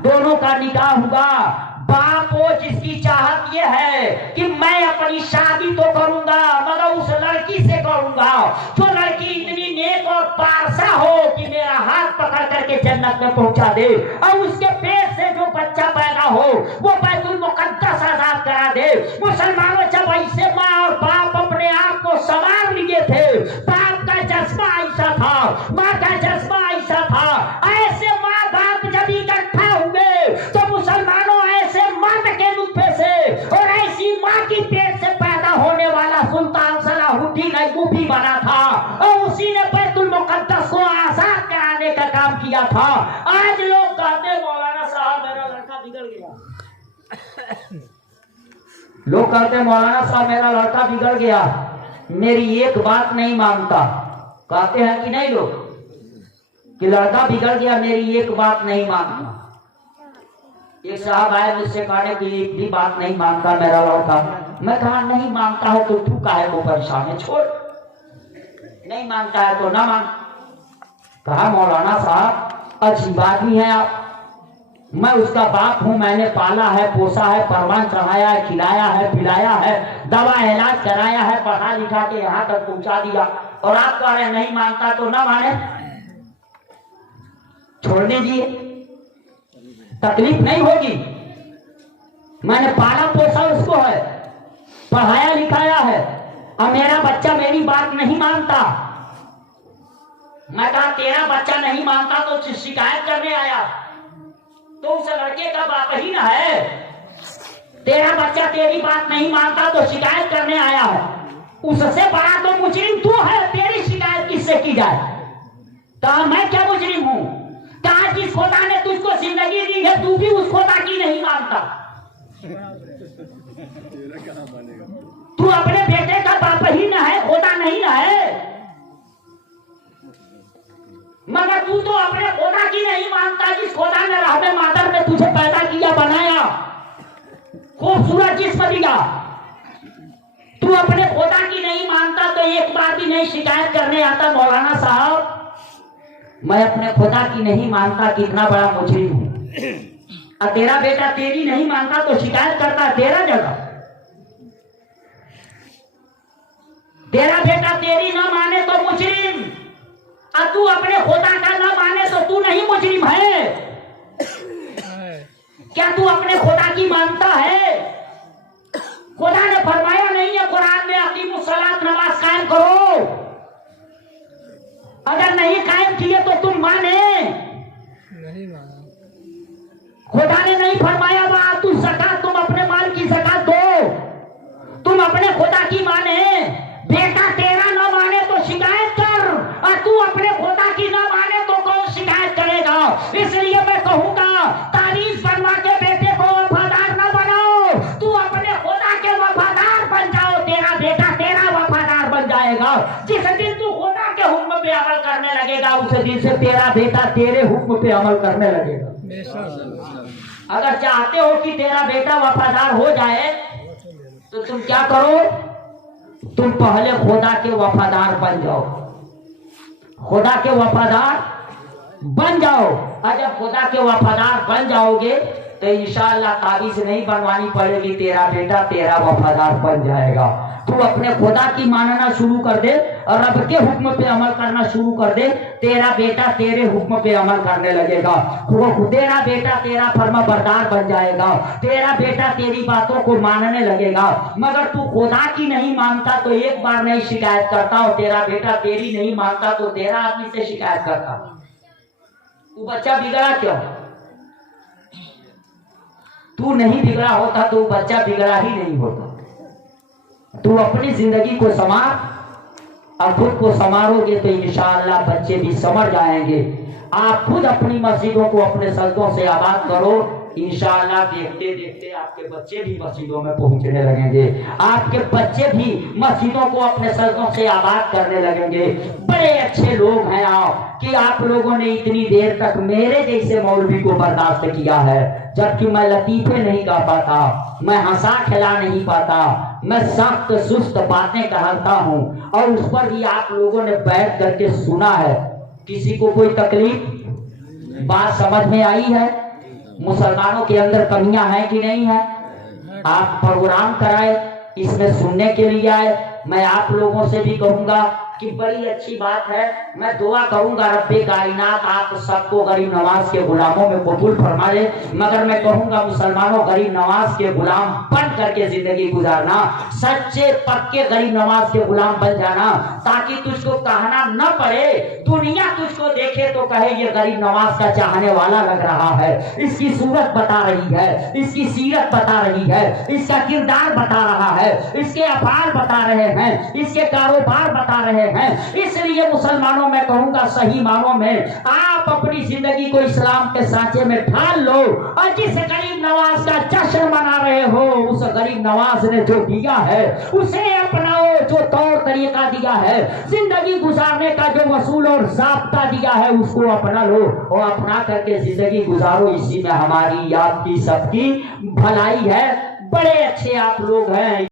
दोनों का निकाह हुआ। बाप को जिसकी चाहत यह है कि मैं अपनी शादी तो करूंगा मगर उस लड़की से करूंगा जो लड़की इतनी नेक और पारसा हो कि मेरा हाथ पकड़ करके जन्नत में पहुंचा दे, और उसके पेट से जो बच्चा पैदा हो वो बैतुल मुक़द्दस आजाद करा दे। मुसलमानों, जब ऐसे माँ और बाप अपने आप को संवार लिए थे, बाप का जज्बा ऐसा था, माँ का जज्बा ऐसा था, ऐसे माँ बाप जब इकट्ठा हुए तो मुसलमानों ऐसे मर्द के नुतफे से और ऐसी माँ की पेट से पैदा होने वाला सुल्तान सलाहुद्दीन अय्यूबी बना था, और उसी ने बैतुल मुक़द्दस को आजाद कराने का काम किया था। आज लोग कहते मौलाना साहब मेरा लड़का बिगड़ गया, लोग कहते मौलाना साहब मेरा लड़का बिगड़ गया, मेरी एक बात नहीं मानता। कहते हैं कि नहीं लोग कि लड़का बिगड़ गया, मेरी एक बात नहीं मानता। एक साहब आए मुझसे कहने की एक भी बात नहीं मानता मेरा लड़का। मैं कहा नहीं मानता है तो तू काहे को परेशान है, छोड़, नहीं मानता है तो ना मान। कहा मौलाना साहब अच्छी आदमी है आप, मैं उसका बाप हूं, मैंने पाला है, पोसा है, परवान चढ़ाया है, खिलाया है, पिलाया है, दवा इलाज कराया है, पढ़ा लिखा के यहाँ तक पहुंचा दिया, और आप कह रहे नहीं मानता तो ना माने, छोड़ दीजिए, तकलीफ नहीं होगी। मैंने पाला पोसा उसको है, पढ़ाया लिखाया है, और मेरा बच्चा मेरी बात नहीं मानता। मैं कहा तेरा बच्चा नहीं मानता तो शिकायत करने आया, तो उस लड़के का बाप ही ना है। तेरा बच्चा तेरी बात नहीं मानता तो शिकायत करने आया है, उससे बड़ा तो मुजरिम तू है, तेरी शिकायत किससे की जाए? कहा मैं क्या मुजरिम हूं? कहा जिस खुदा ने तुझको जिंदगी दी है तू भी उस खुदा की नहीं मानता। तू अपने बेटे का बाप ही ना है, खुदा नहीं ना है, मगर तू तो अपने खुदा की नहीं मानता जिस खुदा ने रहमे मादर में तुझे पैदा किया, बनाया, खूबसूरत जिस्म दिया, तू अपने खुदा की नहीं मानता तो एक बार भी नहीं शिकायत करने आता मौलाना साहब मैं अपने खुदा की नहीं मानता कितना बड़ा मुजरिम हूं। और तेरा बेटा तेरी नहीं मानता तो शिकायत करता तेरा जगह। तेरा बेटा तेरी ना माने तो मुजरिम, और तू अपने खुदा का ना माने तो तू नहीं मुजरिम है। क्या तू अपने खुदा की मानता है? खुदा ने फरमाया नहीं है कुरान में अकीमुस्सलात नमाज कायम करो। अगर नहीं कायम किए तो तुम माने नहीं माना। खुदा ने नहीं फरमाया तू ज़कात तुम अपने माल की ज़कात दो। तुम अपने खुदा की माने, बेटा तेरा ना माने तो शिकायत कर, और तू अपने खुदा की ना माने तो कौन शिकायत करेगा? इसलिए मैं कहूंगा तारीफ बनवा के बेटे को वफादार ना बनाओ, तू अपने खुदा के वफादार बन जाओ, तेरा बेटा तेरा वफादार बन जाएगा। जिस दिन तू खुदा के हुक्म पे अमल करने लगेगा उस दिन से तेरा बेटा तेरे हुक्म पे अमल करने लगेगा। अगर चाहते हो कि तेरा बेटा वफादार हो जाए तो तुम क्या करो, तुम पहले खुदा के वफादार बन जाओ। खुदा के वफादार बन जाओ, और जब खुदा के वफादार बन जाओगे तो इंशाअल्लाह ताबीज़ नहीं बनवानी पड़ेगी, तेरा बेटा तेरा वफादार बन जाएगा। तू अपने खुदा की मानना शुरू कर दे और रब के हुक्म पे अमल करना शुरू कर दे, तेरा बेटा तेरे हुक्म पे अमल करने लगेगा। तेरा बेटा तेरा फर्मा बरदार बन जाएगा, तेरा बेटा तेरी बातों को मानने लगेगा। मगर तू खुदा की नहीं मानता तो एक बार नहीं शिकायत करता, और तेरा बेटा तेरी नहीं मानता तो तेरा आदमी से शिकायत करता। तू बच्चा बिगड़ा क्यों? तू नहीं बिगड़ा होता तो बच्चा बिगड़ा ही नहीं होता। तू अपनी जिंदगी को संवार और खुद को संवारोगे तो इंशाअल्लाह बच्चे भी समझ जाएंगे। आप खुद अपनी मस्जिदों को अपने सजदों से आबाद करो, इंशाअल्लाह देखते देखते आपके बच्चे भी मस्जिदों में पहुंचने लगेंगे, आपके बच्चे भी मस्जिदों को अपने सजदों से आबाद करने लगेंगे। बड़े अच्छे लोग हैं आप कि आप लोगों ने इतनी देर तक मेरे जैसे मौलवी को बर्दाश्त किया है, जबकि मैं लतीफे नहीं गा पाता, मैं हंसा खिला नहीं पाता, मैं सख्त सुस्त बातें कहता हूँ, और उस पर भी आप लोगों ने बैठ करके सुना है। किसी को कोई तकलीफ बात समझ में आई है? मुसलमानों के अंदर कमियां हैं कि नहीं है? आप प्रोग्राम कराए, इसमें सुनने के लिए आए। मैं आप लोगों से भी कहूंगा कि बड़ी अच्छी बात है। मैं दुआ करूंगा रब्बे कायनात आप सबको गरीब नवाज के गुलामों में कबूल फरमा ले। मगर मैं कहूंगा मुसलमानों गरीब नवाज के गुलाम बन करके जिंदगी गुजारना, सच्चे पक्के गरीब नवाज के गुलाम बन जाना, ताकि तुझको कहना न पड़े, दुनिया तुझको देखे तो कहे ये गरीब नवाज का चाहने वाला लग रहा है, इसकी सूरत बता रही है, इसकी सीरत बता रही है, इसका किरदार बता रहा है, इसके अफाल बता रहे हैं, इसके कारोबार बता रहे हैं। इसलिए मुसलमानों में कहूंगा सही मानों में आप अपनी जिंदगी को इस्लाम के सांचे में ढाल लो, और जिस गरीब नवाज का जश्न मना रहे हो उस गरीब नवाज ने जो दिया है उसे अपनाओ, जो तौर तरीका दिया है जिंदगी गुजारने का, जो वसूल और ज़ाब्ता दिया है उसको अपना लो और अपना करके जिंदगी गुजारो। इसी में हमारी आपकी सबकी भलाई है। बड़े अच्छे आप लोग हैं।